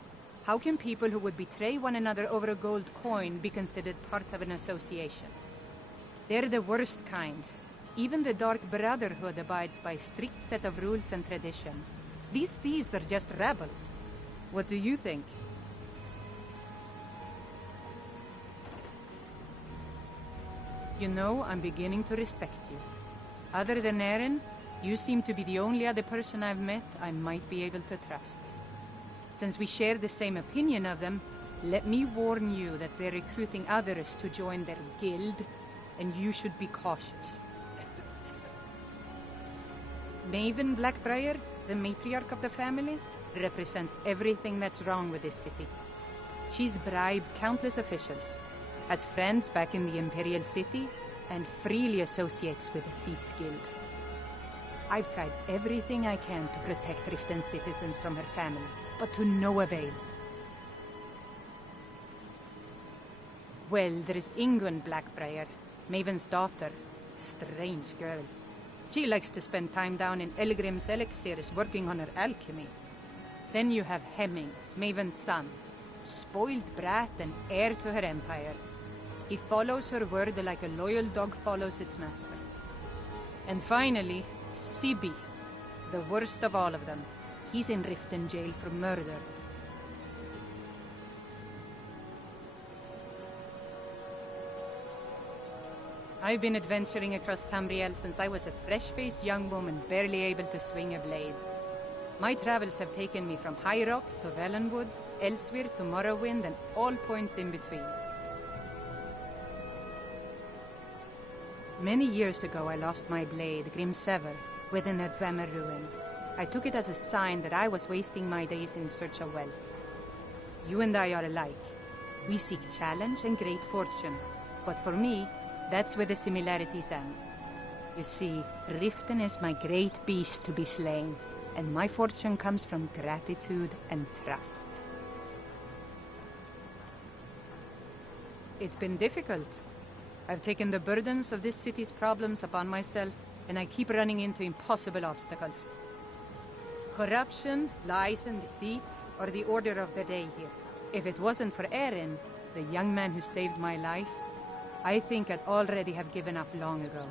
How can people who would betray one another over a gold coin be considered part of an association? They're the worst kind. Even the Dark Brotherhood abides by a strict set of rules and tradition. These thieves are just rabble. What do you think? You know, I'm beginning to respect you. Other than Eren, you seem to be the only other person I've met I might be able to trust. Since we share the same opinion of them, let me warn you that they're recruiting others to join their guild, and you should be cautious. Maven Blackbriar, the matriarch of the family, represents everything that's wrong with this city. She's bribed countless officials, has friends back in the Imperial City, and freely associates with the Thieves Guild. I've tried everything I can to protect Riften's citizens from her family, but to no avail. Well, there is Ingun Blackbriar, Maven's daughter. Strange girl. She likes to spend time down in Elgrim's elixirs working on her alchemy. Then you have Hemming, Maven's son. Spoiled brat and heir to her empire. He follows her word like a loyal dog follows its master. And finally, Sibi, the worst of all of them. He's in Riften jail for murder. I've been adventuring across Tamriel since I was a fresh-faced young woman barely able to swing a blade. My travels have taken me from High Rock to Valenwood, Elsewhere to Morrowind, and all points in between. Many years ago I lost my blade, Grimsever, within a Dwemer ruin. I took it as a sign that I was wasting my days in search of wealth. You and I are alike. We seek challenge and great fortune. But for me, that's where the similarities end. You see, Riften is my great beast to be slain, and my fortune comes from gratitude and trust. It's been difficult. I've taken the burdens of this city's problems upon myself, and I keep running into impossible obstacles. Corruption, lies and deceit are the order of the day here. If it wasn't for Eren, the young man who saved my life, I think I'd already have given up long ago.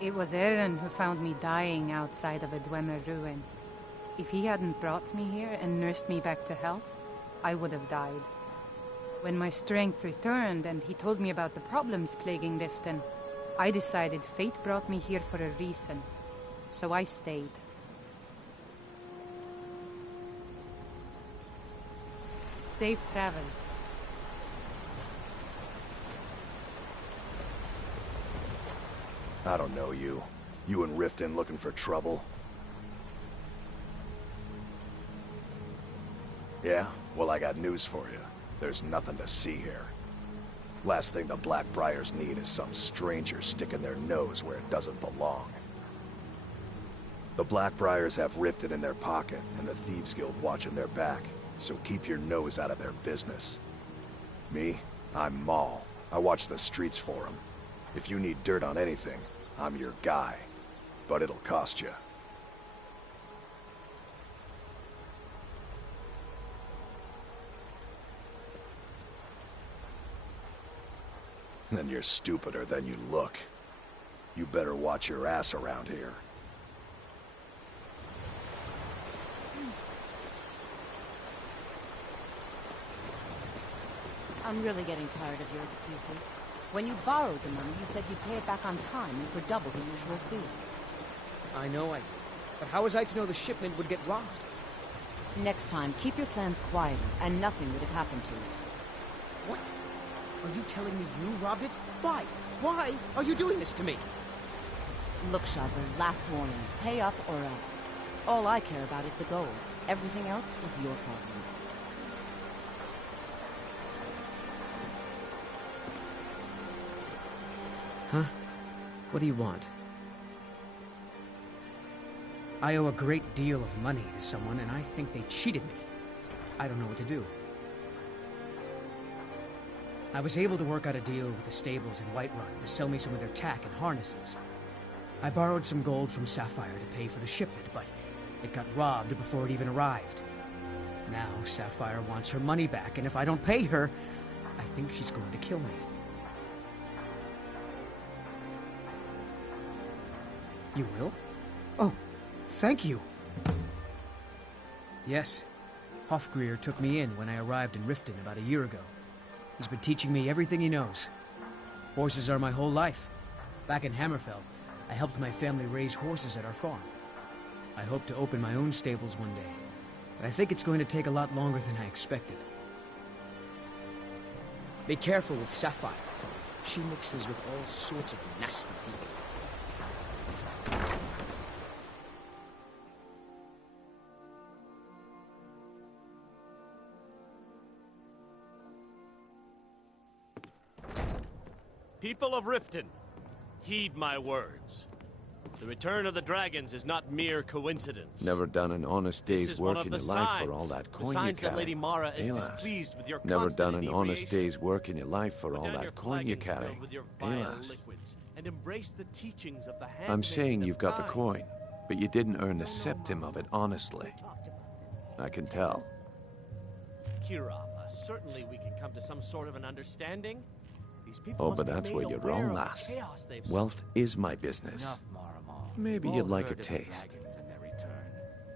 It was Eren who found me dying outside of a Dwemer ruin. If he hadn't brought me here and nursed me back to health, I would have died. When my strength returned and he told me about the problems plaguing Riften, I decided fate brought me here for a reason, so I stayed. Safe travels. I don't know you. You and Riften looking for trouble? Yeah? Well, I got news for you. There's nothing to see here. Last thing the Blackbriars need is some stranger sticking their nose where it doesn't belong. The Blackbriars have Riften in their pocket, and the Thieves Guild watching their back, so keep your nose out of their business. Me? I'm Maul. I watch the streets for them. If you need dirt on anything, I'm your guy. But it'll cost you. Then you're stupider than you look. You better watch your ass around here. I'm really getting tired of your excuses. When you borrowed the money, you said you'd pay it back on time and for double the usual fee. I know I did. But how was I to know the shipment would get robbed? Next time, keep your plans quieter, and nothing would have happened to it. What? Are you telling me you robbed it? Why? Why are you doing this to me? Look, Shadra, last warning. Pay up or else. All I care about is the gold. Everything else is your problem. Huh? What do you want? I owe a great deal of money to someone, and I think they cheated me. I don't know what to do. I was able to work out a deal with the stables in Whiterun to sell me some of their tack and harnesses. I borrowed some gold from Sapphire to pay for the shipment, but it got robbed before it even arrived. Now Sapphire wants her money back, and if I don't pay her, I think she's going to kill me. You will? Oh, thank you! Yes, Hofgrir took me in when I arrived in Riften about a year ago. He's been teaching me everything he knows. Horses are my whole life. Back in Hammerfell, I helped my family raise horses at our farm. I hope to open my own stables one day, but I think it's going to take a lot longer than I expected. Be careful with Sapphire. She mixes with all sorts of nasty people. People of Riften, heed my words. The return of the dragons is not mere coincidence. Never done an honest day's work in your life for all that coin you carry. That Lady Mara is Hélas. displeased with your Never done an constant honest day's work in your life for all that coin you carry. Filled with your vile liquids, and embrace the teachings of the I'm saying handmaiden you've of got the Kai. coin, but you didn't earn a septim of it honestly. I can tell. Kirava, certainly we can come to some sort of an understanding. These people Oh, must but be that's made where you're aware wrong, of the lass. chaos they've Wealth is my business. Enough, Maramo. Maybe We've you'd all like a heard of the taste. dragons and their return.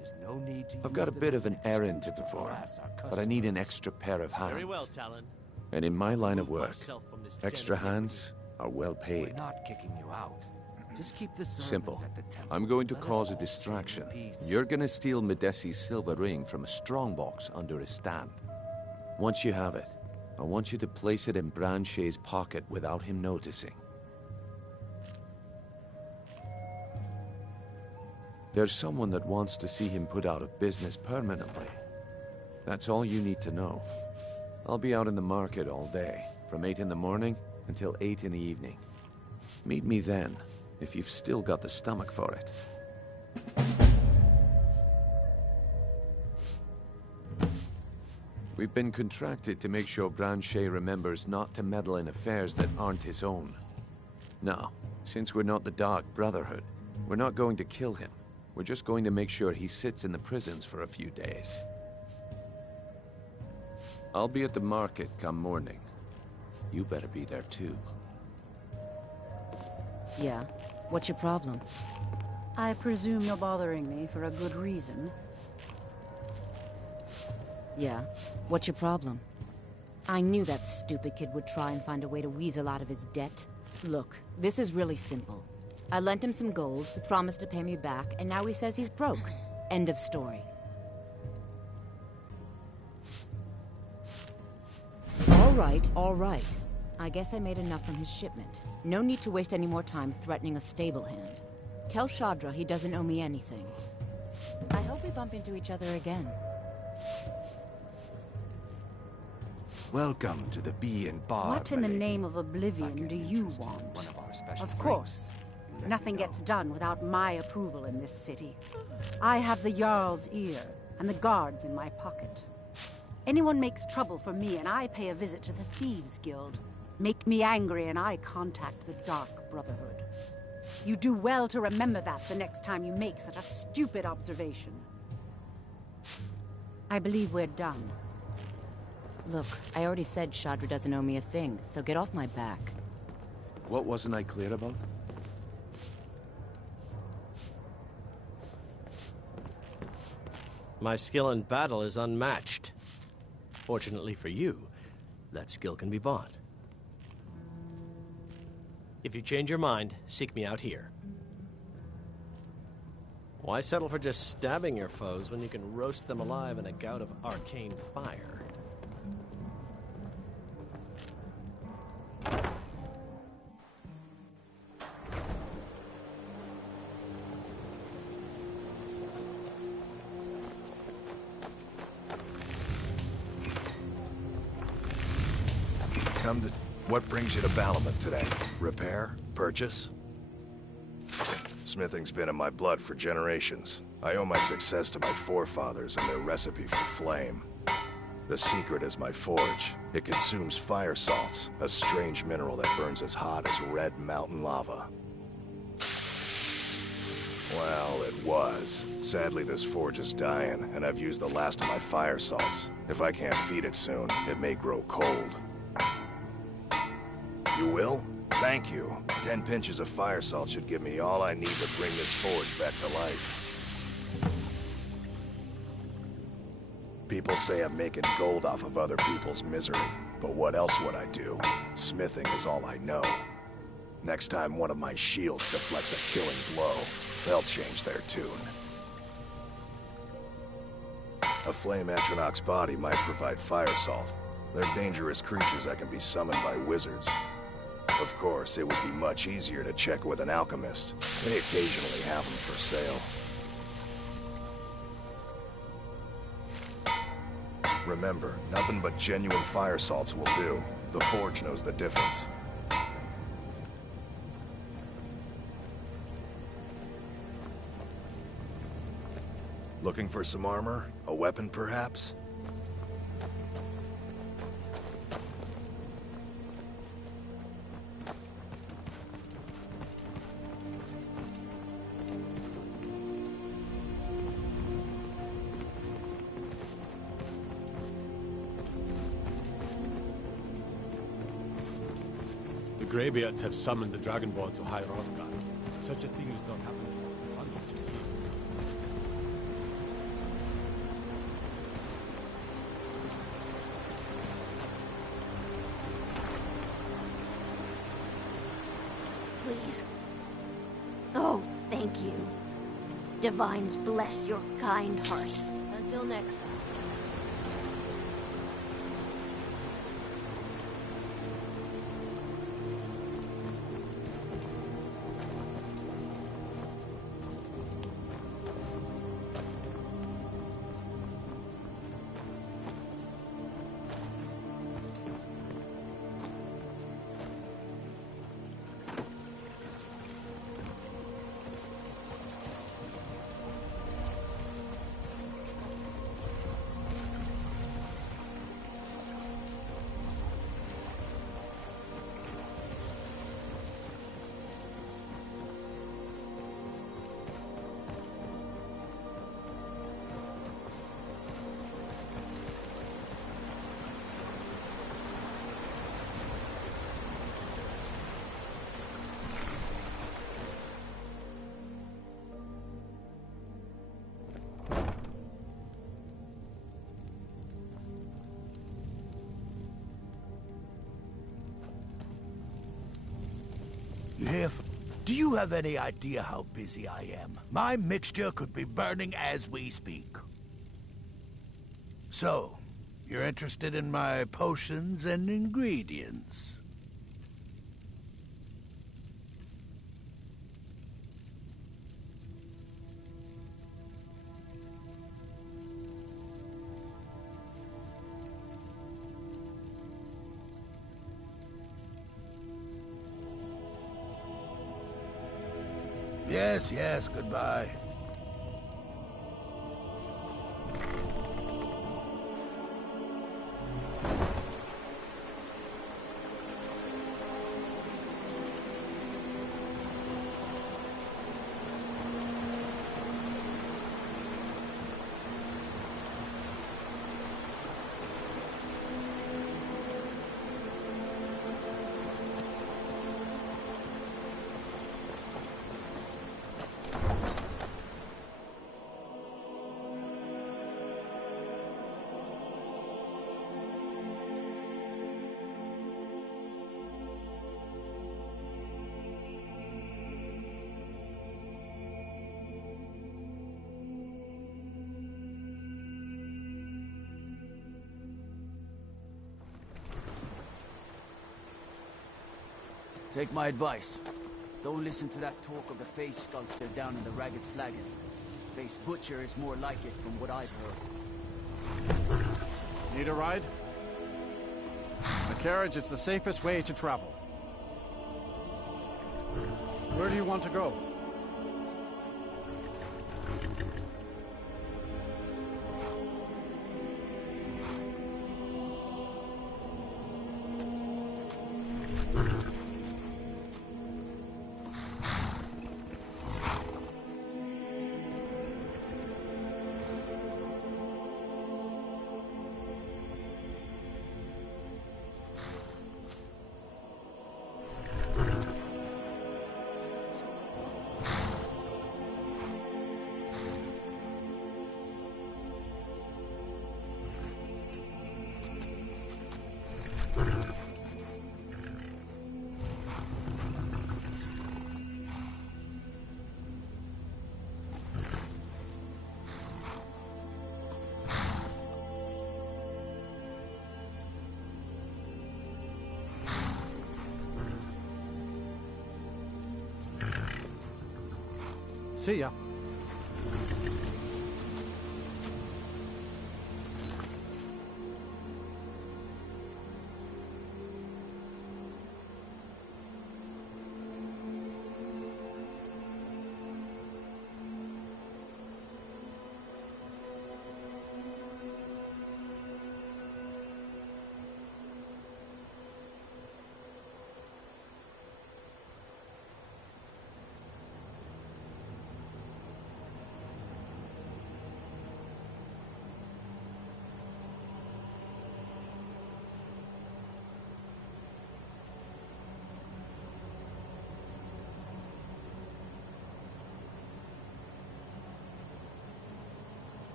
There's no need to I've got a use bit them of an as errand to excuse perform, harass our but I need an customers. extra pair of hands. Very well, Talon. And in my line of Remove work, myself from this extra den of hands are well We're paid. not kicking you out. Just keep the servants Simple. at the temple. I'm going to Let us cause a all distraction. sing in peace. You're gonna steal Medesi's silver ring from a strongbox under his stand. Once you have it, I want you to place it in Branche's pocket without him noticing. There's someone that wants to see him put out of business permanently. That's all you need to know. I'll be out in the market all day, from 8 in the morning until 8 in the evening. Meet me then, if you've still got the stomach for it. We've been contracted to make sure Branche remembers not to meddle in affairs that aren't his own. Now, since we're not the Dark Brotherhood, we're not going to kill him. We're just going to make sure he sits in the prisons for a few days. I'll be at the market come morning. You better be there too. Yeah? What's your problem? I presume you're bothering me for a good reason. Yeah? What's your problem? I knew that stupid kid would try and find a way to weasel out of his debt. Look, this is really simple. I lent him some gold, he promised to pay me back, and now he says he's broke. End of story. All right. I guess I made enough from his shipment. No need to waste any more time threatening a stable hand. Tell Shadra he doesn't owe me anything. I hope we bump into each other again. Welcome to the Bee and Bar. What in the milady. name of oblivion do you want? One of our special Of course. Nothing gets done without my approval in this city. I have the Jarl's ear, and the guards in my pocket. Anyone makes trouble for me, and I pay a visit to the Thieves' Guild. Make me angry, and I contact the Dark Brotherhood. You do well to remember that the next time you make such a stupid observation. I believe we're done. Look, I already said Shadra doesn't owe me a thing, so get off my back. What wasn't I clear about? My skill in battle is unmatched. Fortunately for you, that skill can be bought. If you change your mind, seek me out here. Why settle for just stabbing your foes when you can roast them alive in a gout of arcane fire? come to... What brings you to Balamut today? Repair? Purchase? Smithing's been in my blood for generations. I owe my success to my forefathers and their recipe for flame. The secret is my forge. It consumes fire salts, a strange mineral that burns as hot as red mountain lava. Well, it was. Sadly, this forge is dying, and I've used the last of my fire salts. If I can't feed it soon, it may grow cold. You will? Thank you. 10 pinches of fire salt should give me all I need to bring this forge back to life. People say I'm making gold off of other people's misery, but what else would I do? Smithing is all I know. Next time one of my shields deflects a killing blow, they'll change their tune. A flame Atronach's body might provide fire salt. They're dangerous creatures that can be summoned by wizards. Of course, it would be much easier to check with an alchemist. They occasionally have them for sale. Remember, nothing but genuine fire salts will do. The forge knows the difference. Looking for some armor? A weapon, perhaps? The Greybeards have summoned the Dragonborn to High Hrothgar. Such a thing has not happened for hundreds of years. Please. Oh, thank you. Divines bless your kind heart. Until next time. You hear? Do you have any idea how busy I am? My mixture could be burning as we speak. So, you're interested in my potions and ingredients? Yes, yes, goodbye. Take my advice. Don't listen to that talk of the face sculptor down in the Ragged Flagon. Face Butcher is more like it from what I've heard. Need a ride? A carriage is the safest way to travel. Where do you want to go? See ya.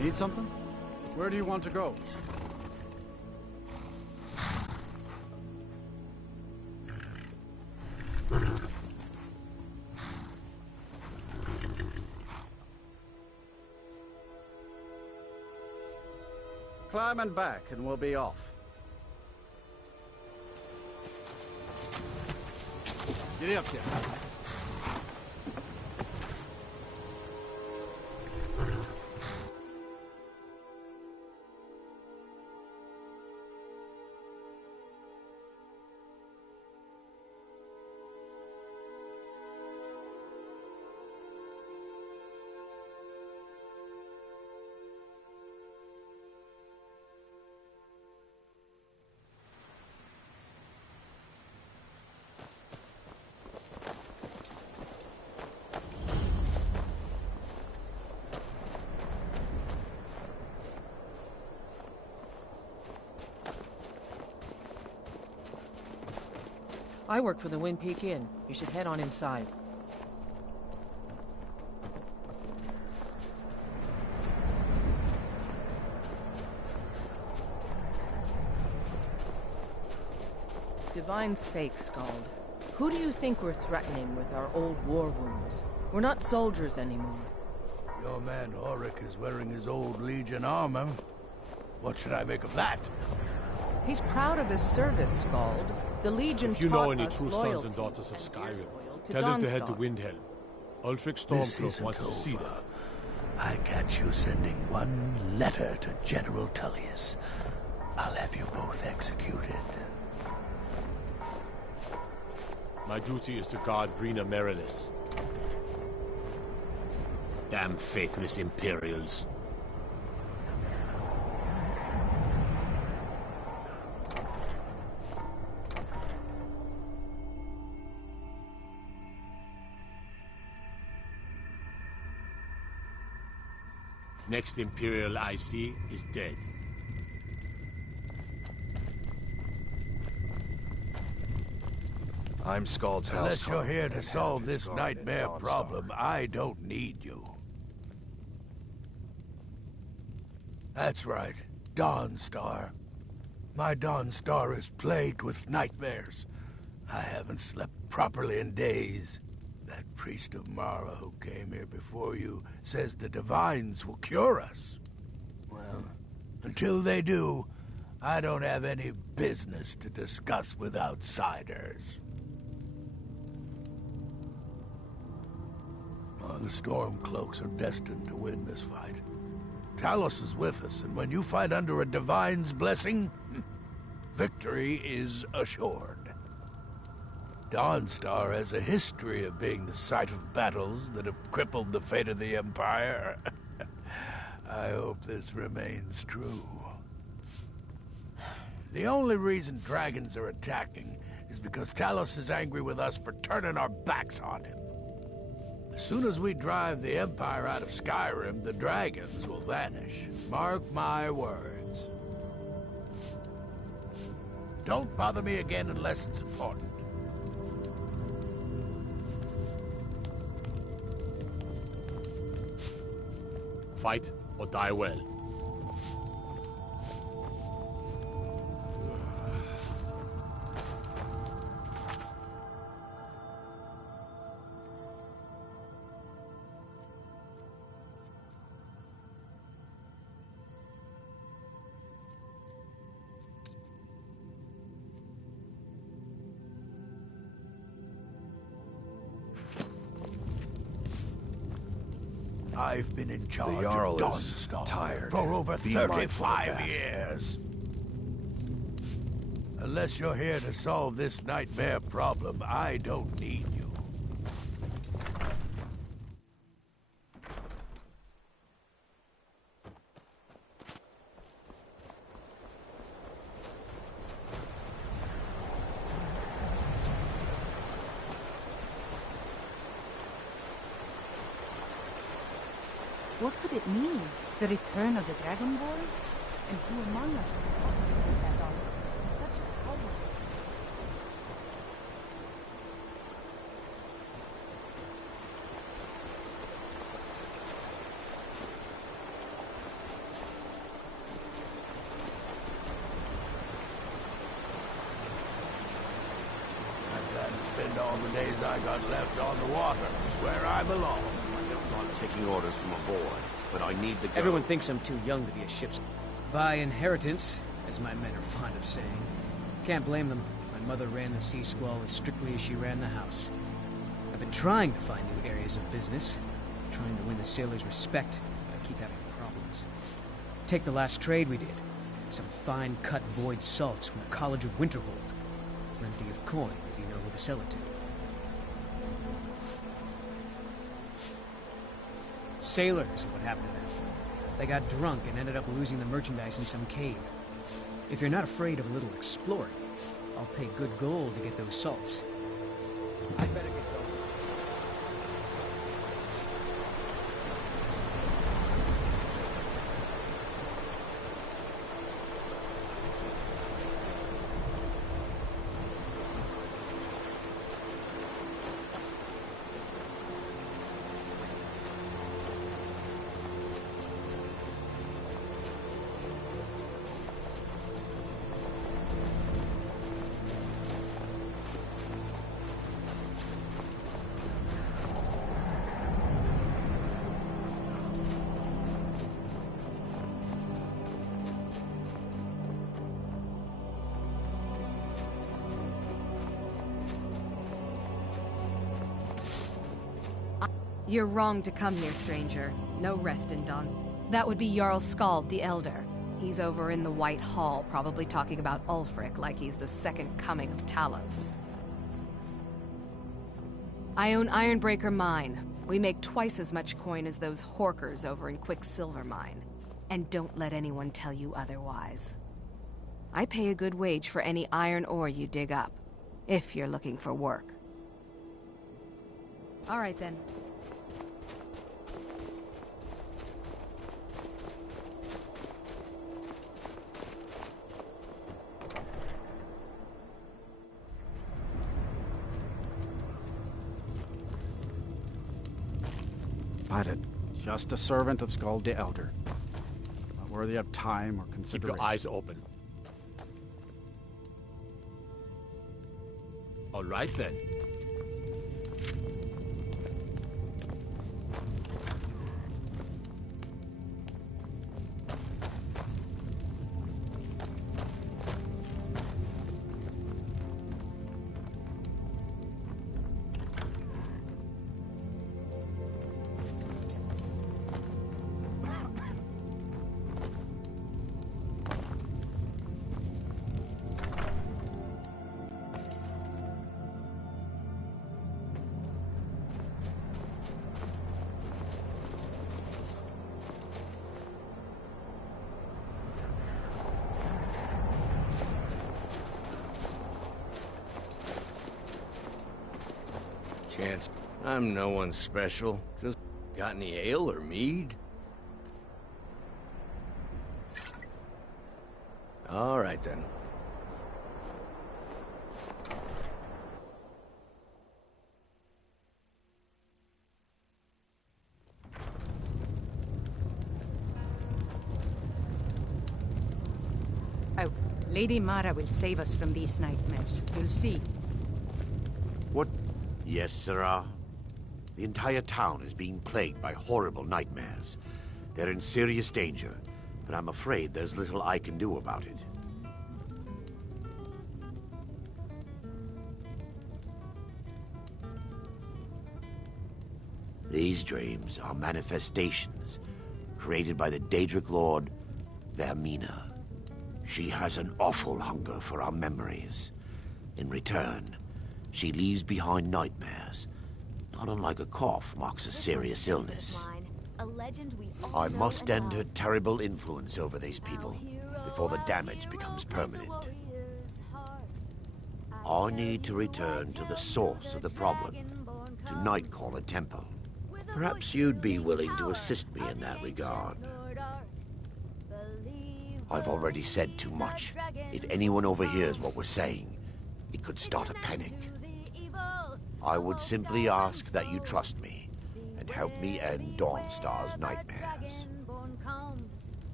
Need something? Where do you want to go? Climb and back, and we'll be off. Get up here. I work for the Wind Peak Inn. You should head on inside. Divine's sake, Scald. Who do you think we're threatening with our old war wounds? We're not soldiers anymore. Your man Auric is wearing his old Legion armor. What should I make of that? He's proud of his service, Scald. The Legion If you know taught any us true sons loyalty and daughters of Skyrim, to tell them to head to Dawnstar. Windhelm. Ulfric This Stormcloak isn't wants to see them. over. I catch you sending one letter to General Tullius. I'll have you both executed. My duty is to guard Brina Merilis. Damn faithless Imperials. Next Imperial I see is dead. I'm Scald's house. Unless you're here to solve this nightmare problem, I don't need you. That's right, Dawnstar. My Dawnstar is plagued with nightmares. I haven't slept properly in days. That priest of Mara who came here before you says the Divines will cure us. Well, until they do, I don't have any business to discuss with outsiders. Oh, the Stormcloaks are destined to win this fight. Talos is with us, and when you fight under a Divine's blessing, victory is assured. Dawnstar has a history of being the site of battles that have crippled the fate of the Empire. I hope this remains true. The only reason dragons are attacking is because Talos is angry with us for turning our backs on him. As soon as we drive the Empire out of Skyrim, the dragons will vanish. Mark my words. Don't bother me again unless it's important. Fight or die well. I've been in charge The Jarl of is Dawnstar tired. for over Be mindful of 35 that. years. Unless you're here to solve this nightmare problem, I don't need you. What could it mean? The return of the Dragonborn? And who among us could possibly put that on? In such a hurry. I'd rather spend all the days I got left on the water. It's where I belong. I'm not taking orders from a boy, but I need the girl. Everyone thinks I'm too young to be a ship's... By inheritance, as my men are fond of saying. Can't blame them. My mother ran the Sea Squall as strictly as she ran the house. I've been trying to find new areas of business, trying to win the sailors' respect, but I keep having problems. Take the last trade we did. Some fine-cut void salts from the College of Winterhold. Plenty of coin, if you know who to sell it to. Sailors are what happened to them. They got drunk and ended up losing the merchandise in some cave. If you're not afraid of a little exploring, I'll pay good gold to get those salts. I'd better get going. You're wrong to come here, stranger. No rest in Dawn. That would be Jarl Skald the Elder. He's over in the White Hall, probably talking about Ulfric like he's the second coming of Talos. I own Ironbreaker Mine. We make twice as much coin as those horkers over in Quicksilver Mine. And don't let anyone tell you otherwise. I pay a good wage for any iron ore you dig up, if you're looking for work. All right then. But just a servant of Skald the Elder. Not worthy of time or consideration. Keep your eyes open. All right then. Chance, I'm no one special. Just got any ale or mead? All right then. Oh, Lady Mara will save us from these nightmares. You'll see. What? Yes, Sethra. The entire town is being plagued by horrible nightmares. They're in serious danger, but I'm afraid there's little I can do about it. These dreams are manifestations created by the Daedric Lord, Vermina. She has an awful hunger for our memories. In return, she leaves behind nightmares. Not unlike a cough marks a serious illness. I must end her terrible influence over these people before the damage becomes permanent. I need to return to the source of the problem, to Nightcaller Temple. Perhaps you'd be willing to assist me in that regard. I've already said too much. If anyone overhears what we're saying, it could start a panic. I would simply ask that you trust me and help me end Dawnstar's nightmares.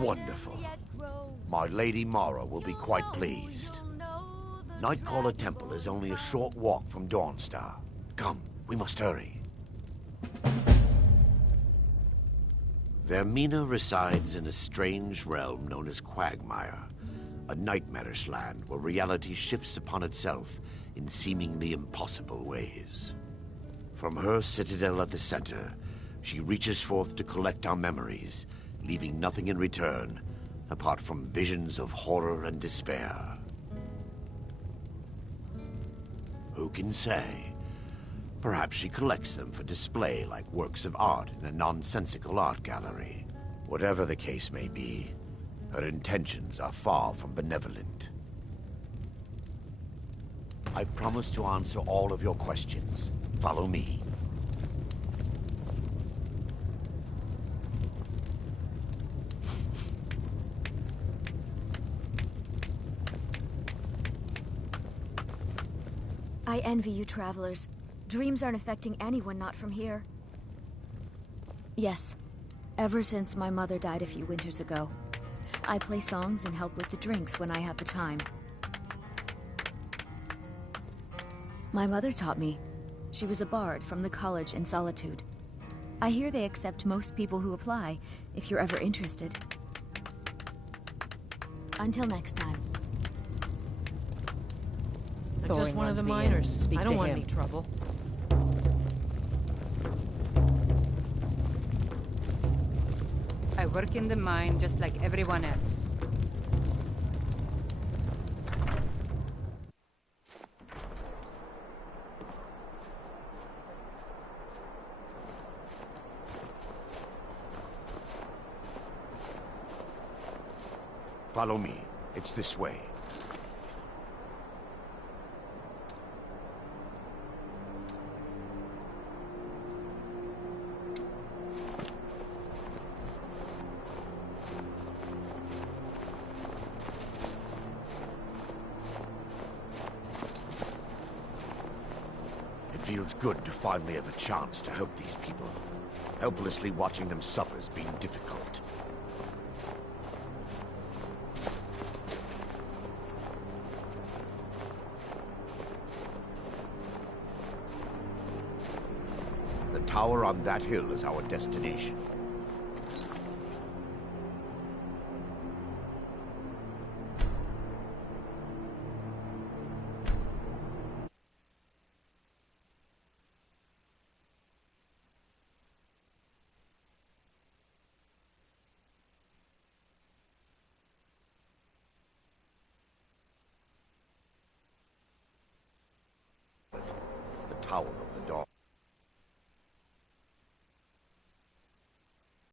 Wonderful. My Lady Mara will be quite pleased. Nightcaller Temple is only a short walk from Dawnstar. Come, we must hurry. Vermina resides in a strange realm known as Quagmire, a nightmarish land where reality shifts upon itself in seemingly impossible ways. From her citadel at the center, she reaches forth to collect our memories, leaving nothing in return apart from visions of horror and despair. Who can say? Perhaps she collects them for display like works of art in a nonsensical art gallery. Whatever the case may be, her intentions are far from benevolent. I promise to answer all of your questions. Follow me. I envy you travelers. Dreams aren't affecting anyone not from here. Yes, ever since my mother died a few winters ago. I play songs and help with the drinks when I have the time. My mother taught me. She was a bard from the college in Solitude. I hear they accept most people who apply, if you're ever interested. Until next time. I'm just one of the miners. Speak I don't to want him. any trouble. I work in the mine just like everyone else. Follow me. It's this way. It feels good to finally have a chance to help these people. Helplessly watching them suffer has been difficult. The tower on that hill is our destination. The Tower of